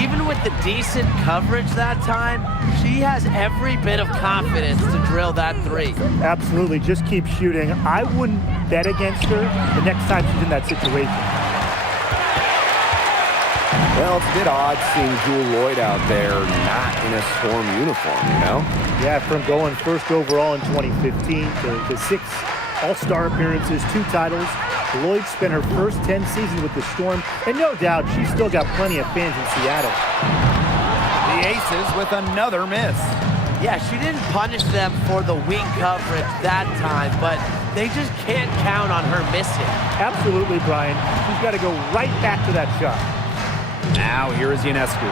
Even with the decent coverage that time, she has every bit of confidence to drill that three. Absolutely, just keep shooting. I wouldn't bet against her the next time she's in that situation. Well, it's a bit odd seeing Jewel Lloyd out there not in a Storm uniform, you know? Yeah, from going first overall in 2015 to 6 All-Star appearances, 2 titles, Lloyd spent her first 10 seasons with the Storm, and no doubt she's still got plenty of fans in Seattle. The Aces with another miss. Yeah, she didn't punish them for the weak coverage that time, but they just can't count on her missing. Absolutely, Brian. She's got to go right back to that shot. Now here is Ionescu.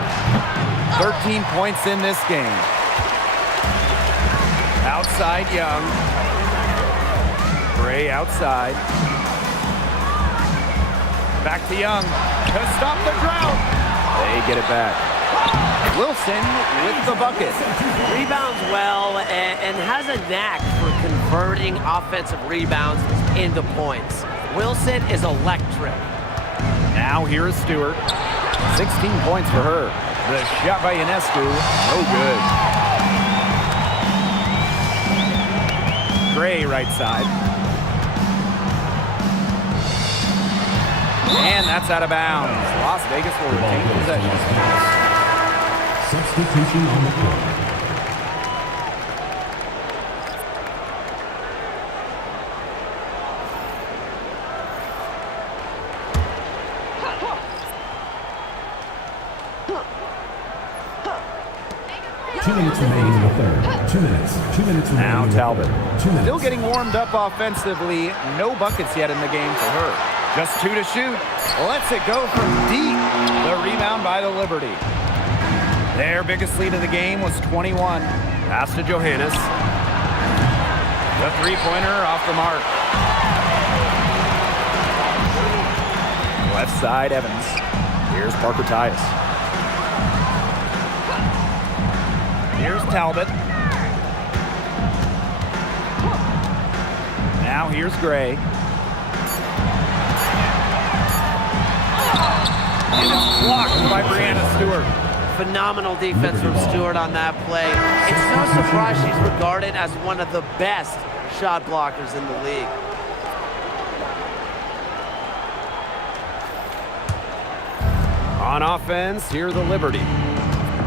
13 points in this game. Outside Young. Gray outside. Back to Young to stop the drought. They get it back. Wilson with the bucket. Rebounds well and has a knack for converting offensive rebounds into points. Wilson is electric. Now here is Stewart. 16 points for her. The shot by Ionescu, no good. Gray right side. And that's out of bounds. Las Vegas will retain possession. Substitution on the court. Minutes remaining in the third. 2 minutes. 2 minutes remaining. Now Talbot. 2 minutes. Still getting warmed up offensively. No buckets yet in the game for her. Just 2 to shoot. Lets it go from deep. The rebound by the Liberty. Their biggest lead of the game was 21. Pass to Johannes. The three-pointer off the mark. Left side, Evans. Here's Parker Tyus. Here's Talbot. Now here's Gray. And it's blocked by Brianna Stewart. Phenomenal defense from Stewart on that play. It's no surprise she's regarded as one of the best shot blockers in the league. On offense, here the Liberty.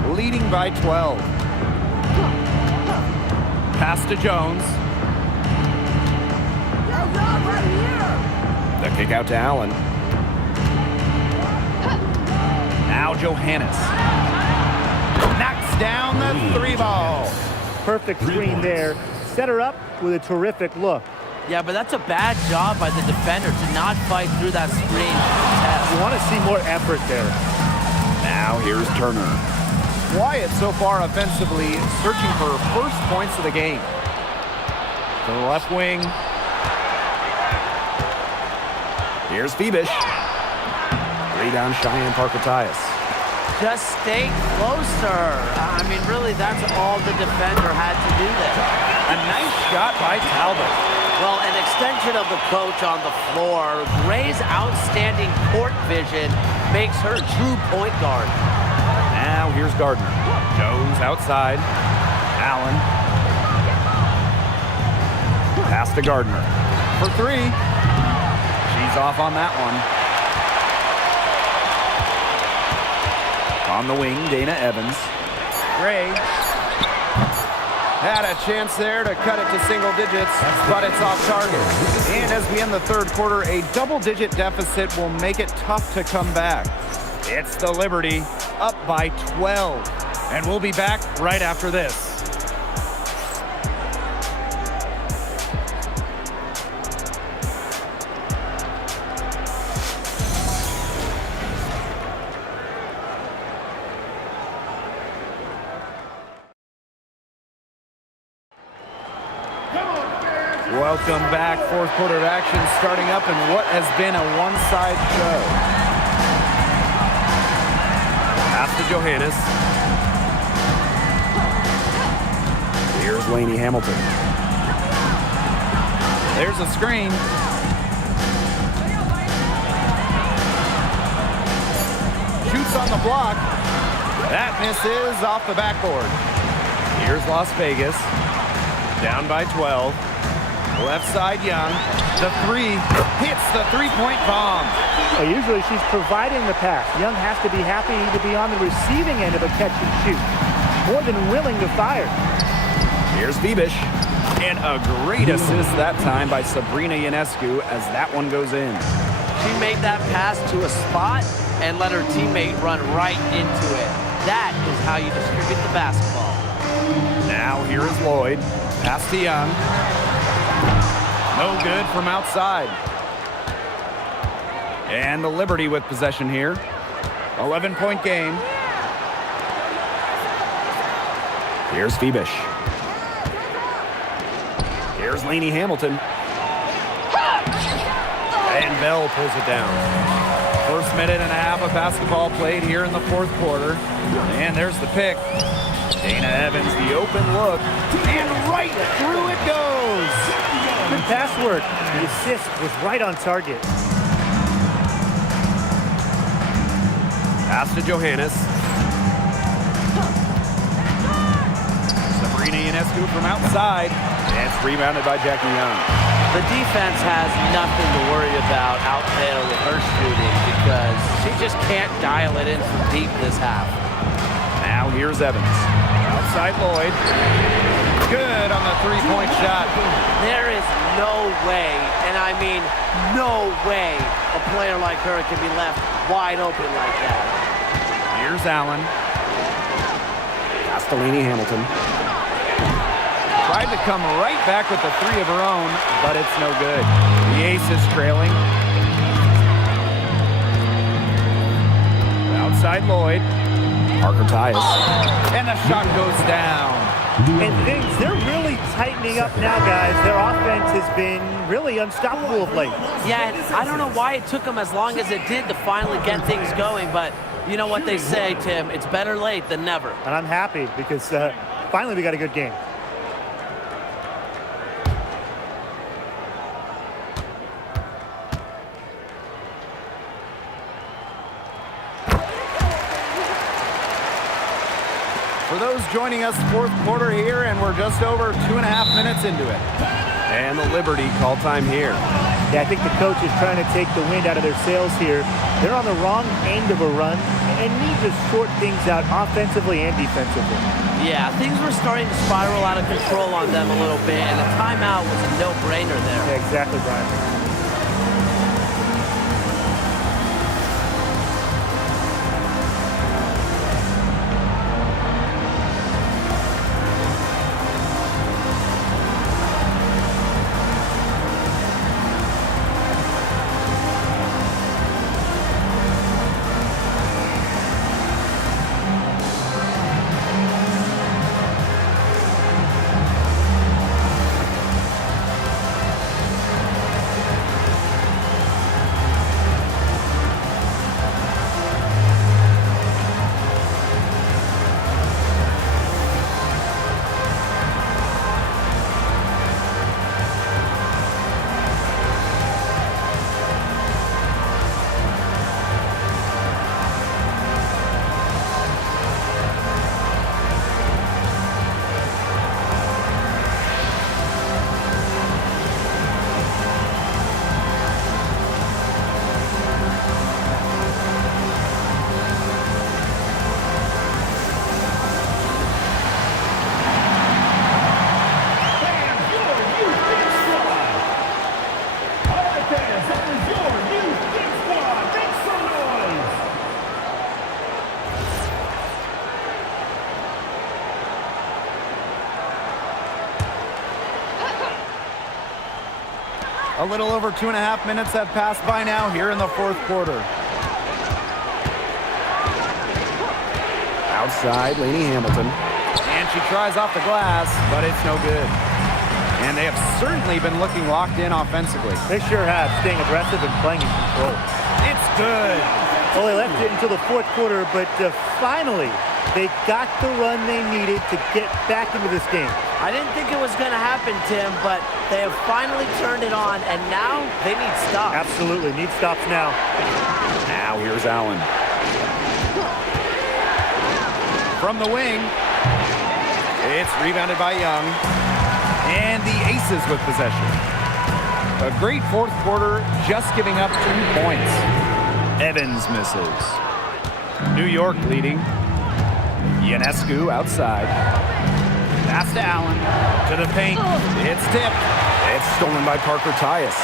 Leading by 12. Pass to Jones. The kick out to Allen. Now Johannes. Knocks down the three ball. Perfect screen there. Set her up with a terrific look. Yeah, but that's a bad job by the defender to not fight through that screen. You want to see more effort there. Now here's Turner. Wyatt so far offensively searching for first points of the game. To the left wing. Here's Phoebish. Rebound Cheyenne Parker Tyus. Just stay closer. I mean, really, that's all the defender had to do there. A nice shot by Talbot. Well, an extension of the coach on the floor. Gray's outstanding court vision makes her a true point guard. Now here's Gardner. Jones outside. Allen. Pass to Gardner. For three. She's off on that one. On the wing, Dana Evans. Gray. Had a chance there to cut it to single digits, but it's off target. And as we end the third quarter, a double-digit deficit will make it tough to come back. It's the Liberty up by 12. And we'll be back right after this. Welcome back. Fourth quarter of action starting up in what has been a one-side show. Pass to Johannes. Here's Lainey Hamilton. There's a screen. Shoots on the block. That misses off the backboard. Here's Las Vegas. Down by 12. Left side, Young. The three hits the three-point bomb. Well, usually she's providing the pass. Young has to be happy to be on the receiving end of a catch and shoot. More than willing to fire. Here's Phoebish. And a great assist that time by Sabrina Ionescu as that one goes in. She made that pass to a spot and let her teammate run right into it. That is how you distribute the basketball. Now here is Lloyd. Pass to Young. No good from outside. And the Liberty with possession here. 11-point game. Here's Phoebish. Here's Lainey Hamilton. And Bell pulls it down. First minute and a half of basketball played here in the fourth quarter. And there's the pick. Dana Evans, the open look. And right through it goes. Good pass work. The assist was right on target. Pass to Johannes. Sabrina Ionescu Ionescu from outside. It's rebounded by Jackie Young. The defense has nothing to worry about out there with her shooting because she just can't dial it in from deep this half. Now here's Evans. Outside Lloyd. Good on the three-point shot. There is no way, and I mean no way, a player like her can be left wide open like that. Here's Allen. Castellini Hamilton. Tried to come right back with the three of her own, but it's no good. The ace is trailing. Outside Lloyd. Parker Tyus. And the shot goes down. And things, they're really tightening up now, guys. Their offense has been really unstoppable of late. Yeah, I don't know why it took them as long as it did to finally get things going, but you know what they say, Tim, it's better late than never. And I'm happy because finally we got a good game. For those joining us, fourth quarter here, and we're just over 2.5 minutes into it. And the Liberty call time here. Yeah, I think the coach is trying to take the wind out of their sails here. They're on the wrong end of a run and need to sort things out offensively and defensively. Yeah, things were starting to spiral out of control on them a little bit, and a timeout was a no-brainer there. Yeah, exactly, Brian. A little over 2.5 minutes have passed by now here in the fourth quarter. Outside, Lainey Hamilton. And she tries off the glass, but it's no good. And they have certainly been looking locked in offensively. They sure have, staying aggressive and playing in control. It's good. Well, they left it until the fourth quarter, but finally, they got the run they needed to get back into this game. I didn't think it was going to happen, Tim, but they have finally turned it on, and now they need stops. Absolutely, need stops now. Now here's Allen. From the wing, it's rebounded by Young, and the Aces with possession. A great fourth quarter, just giving up 2 points. Evans misses. New York leading. Ionescu outside. Pass to Allen. To the paint. It's tipped. It's stolen by Parker Tyus.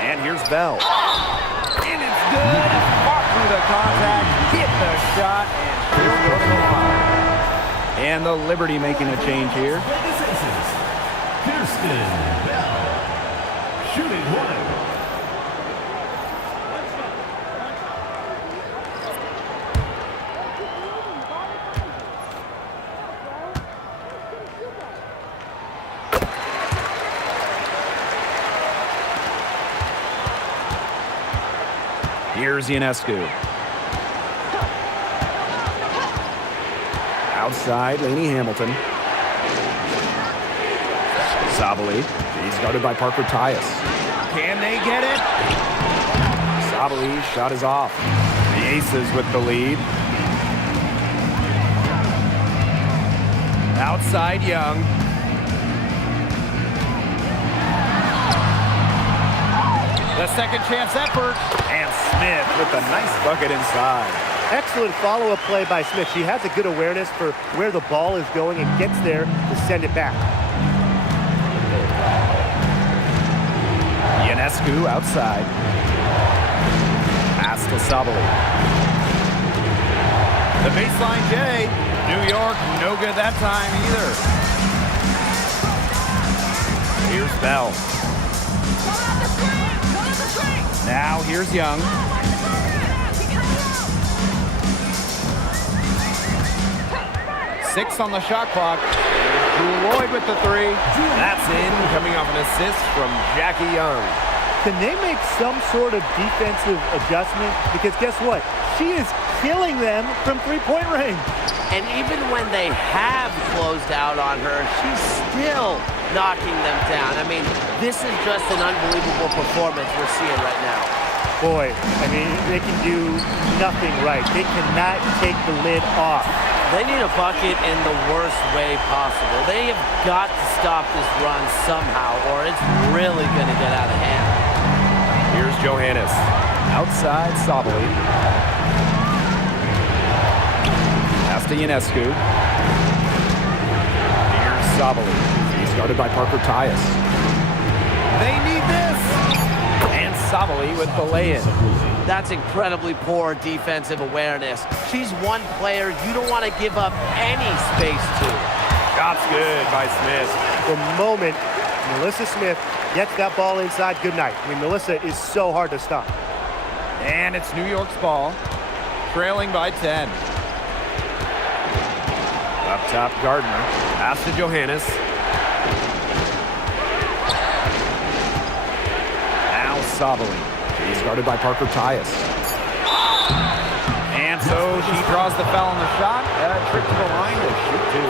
And here's Bell. And it's good. Fought through the contact. Hit the shot. And she'll go to the line. And the Liberty making a change here. Kirsten Bell, shooting one. Here's Ionescu. Outside, Lainey Hamilton. Sabali. He's guarded by Parker Tyus. Can they get it? Sabali, shot is off. The Aces with the lead. Outside Young. The second chance effort. And Smith with a nice bucket inside. Excellent follow-up play by Smith. She has a good awareness for where the ball is going and gets there to send it back. Ionescu outside. Pass to Sabali. The baseline J. New York, no good that time either. Here's Bell. Now here's Young. Six on the shot clock. Drew Lloyd with the three. That's in, coming off an assist from Jackie Young. Can they make some sort of defensive adjustment? Because guess what? She is killing them from three-point range. And even when they have closed out on her, she's still knocking them down. I mean, this is just an unbelievable performance we're seeing right now. Boy, I mean, they can do nothing right. They cannot take the lid off. They need a bucket in the worst way possible. They have got to stop this run somehow, or it's really going to get out of hand. Here's Johannes. Outside Sabali. Pass to Ionescu. Here's Sabali. He's guarded by Parker Tyus. They need this. And Sabali with the lay-in. That's incredibly poor defensive awareness. She's one player you don't want to give up any space to. Shot's good by Smith. The moment Melissa Smith gets that ball inside, good night. I mean, Melissa is so hard to stop. And it's New York's ball. Trailing by 10. Up top, Gardner. Pass to Johannes. Now Sabali. He's guarded by Parker Tyus. And so she draws the foul on the shot. Trip to the line to shoot two.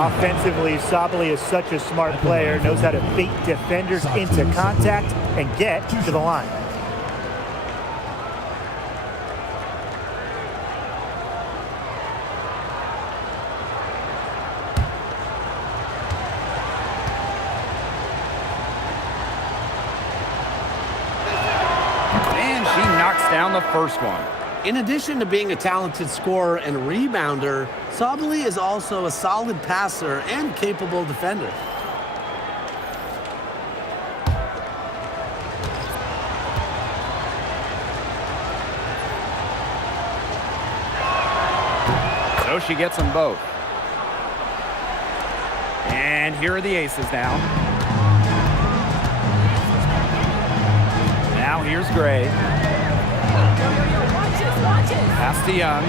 Offensively, Sabali is such a smart player, knows how to bait defenders into contact and get to the line. Down the first one. In addition to being a talented scorer and rebounder, Sabali is also a solid passer and capable defender. So she gets them both. And here are the aces now. Now here's Gray. Pass to Young.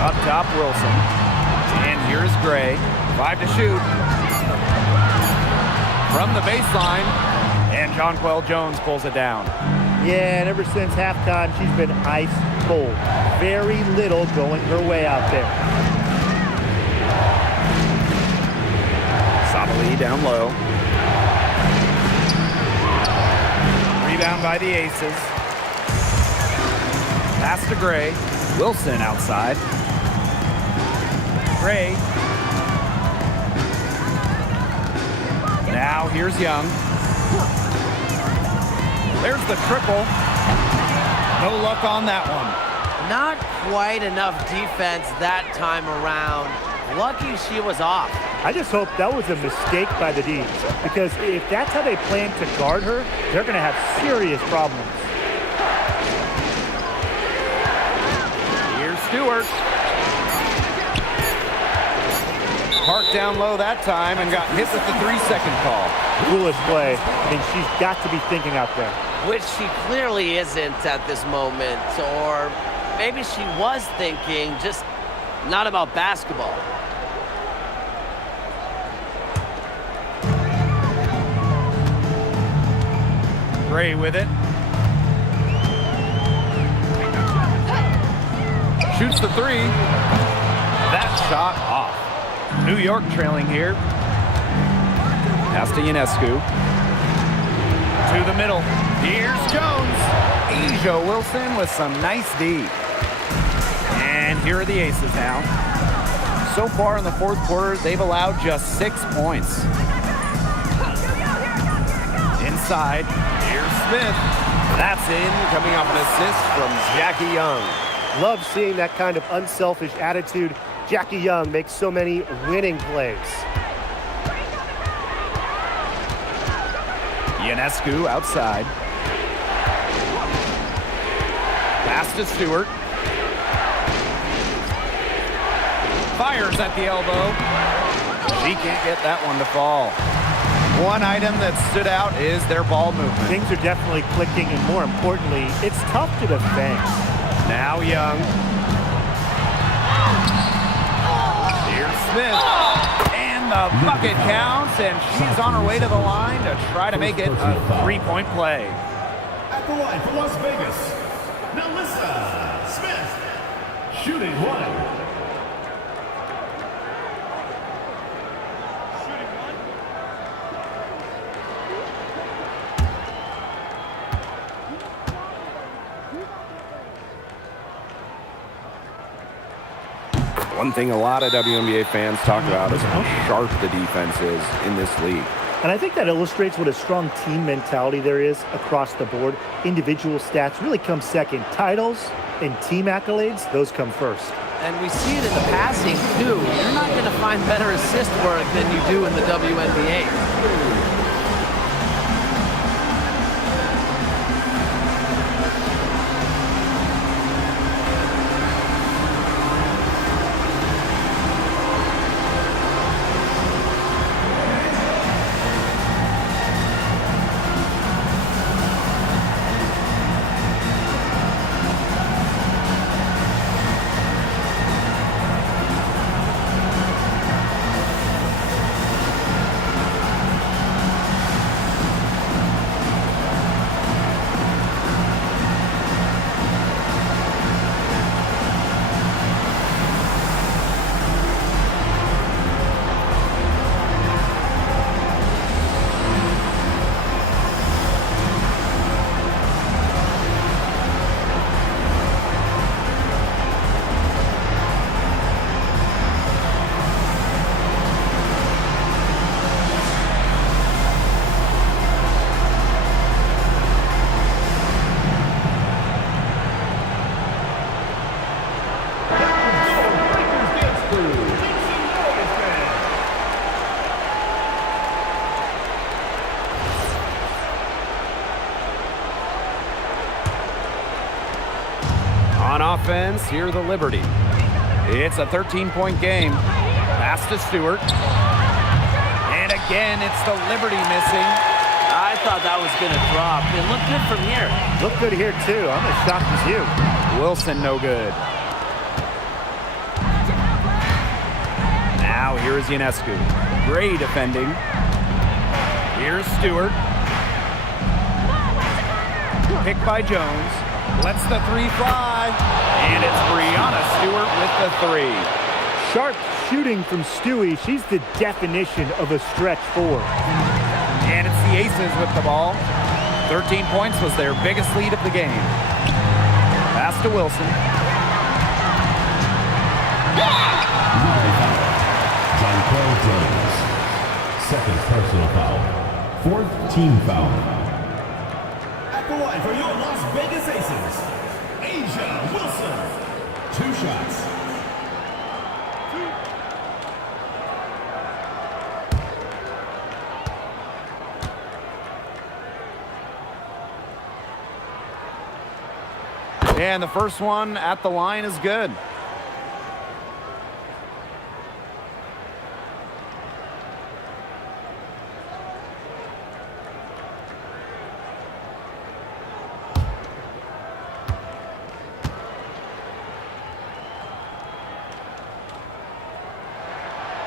Up top, Wilson. And here's Gray. 5 to shoot. From the baseline. And Jonquel Jones pulls it down. Yeah, and ever since halftime, she's been ice cold. Very little going her way out there. Sabali down low. Rebound by the aces. Pass to Gray. Wilson outside. Gray. Now here's Young. There's the triple. No luck on that one. Not quite enough defense that time around. Lucky she was off. I just hope that was a mistake by the D's, because if that's how they plan to guard her, they're going to have serious problems. Here's Stewart. Parked down low that time and got hit with the 3-second call. Foolish play. I mean, she's got to be thinking out there. Which she clearly isn't at this moment. Or maybe she was thinking, just not about basketball. Gray with it. Shoots the three. That shot off. New York trailing here. Pass to Ionescu. To the middle. Here's Jones. Asia Wilson with some nice D. And And here are the aces now. So far in the fourth quarter, they've allowed just 6 points. Inside, here's Smith. That's in, coming off an assist from Jackie Young. Love seeing that kind of unselfish attitude. Jackie Young makes so many winning plays. Ionescu outside. Pass to Stewart. Fires at the elbow. She can't get that one to fall. One item that stood out is their ball movement. Things are definitely clicking, and more importantly, it's tough to defend. Now Young. Here's Smith. And the bucket counts, and she's on her way to the line to try to make it a three-point play. At the line for Las Vegas, Melissa Smith, shooting one. One thing a lot of WNBA fans talk about is how sharp the defense is in this league. And I think that illustrates what a strong team mentality there is across the board. Individual stats really come second. Titles and team accolades, those come first. And we see it in the passing, too. You're not going to find better assist work than you do in the WNBA. On offense, here the Liberty. It's a 13-point game. Pass to Stewart. And again, it's the Liberty missing. I thought that was going to drop. It looked good from here. Look good here, too. I'm as shocked as you. Wilson, no good. Now here's Ionescu. Gray defending. Here's Stewart. Picked by Jones. Lets the three fly. And it's Brianna Stewart with the three. Sharp shooting from Stewie. She's the definition of a stretch four. And it's the Aces with the ball. 13 points was their biggest lead of the game. Pass to Wilson. Jonquel Jones, second personal foul, fourth team foul. At the line for your Las Vegas Aces, Asia Wilson, 2 shots. And the first one at the line is good.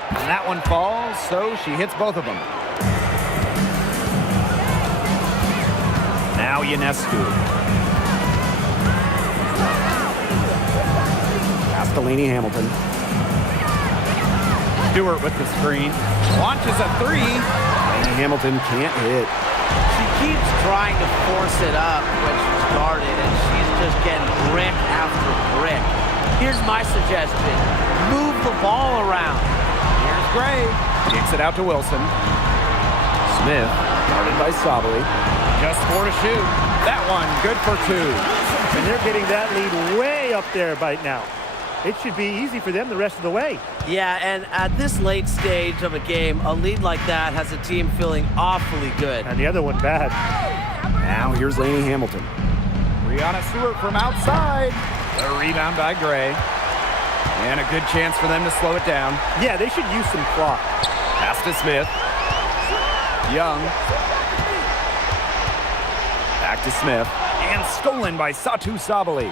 And that one falls, so she hits both of them. Now Ionescu. Delaney Hamilton. Stewart with the screen. Launches a three. Delaney Hamilton can't hit. She keeps trying to force it up when she's guarded, and she's just getting brick after brick. Here's my suggestion. Move the ball around. Here's Gray. Kicks it out to Wilson. Smith, guarded by Sabali. Just 4 to shoot. That one, good for 2. And they're getting that lead way up there right now. It should be easy for them the rest of the way. Yeah, and at this late stage of a game, a lead like that has a team feeling awfully good. And the other one bad. Now here's Lainey Hamilton. Brianna Stewart from outside. The rebound by Gray. And a good chance for them to slow it down. Yeah, they should use some clock. Pass to Smith. Young. Back to Smith. And stolen by Satu Sabali.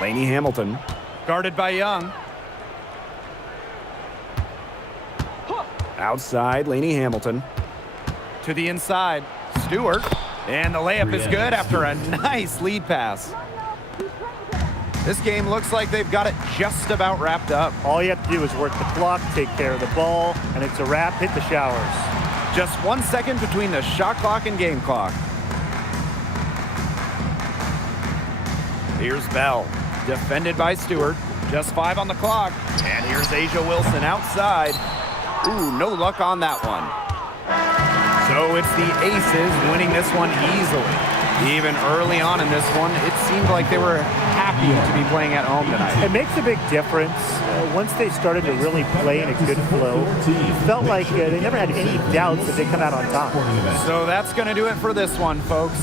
Lainey Hamilton. Guarded by Young. Outside, Lainey Hamilton. To the inside. Stewart. And the layup is good after a nice lead pass. This game looks like they've got it just about wrapped up. All you have to do is work the clock, take care of the ball, and it's a wrap. Hit the showers. Just 1 second between the shot clock and game clock. Here's Bell. Defended by Stewart. Just 5 on the clock. And here's Asia Wilson outside. Ooh, no luck on that one. So it's the Aces winning this one easily. Even early on in this one, it seemed like they were happy to be playing at home tonight. It makes a big difference. Once they started to really play in a good flow, it felt like they never had any doubts that they come out on top. So that's going to do it for this one, folks.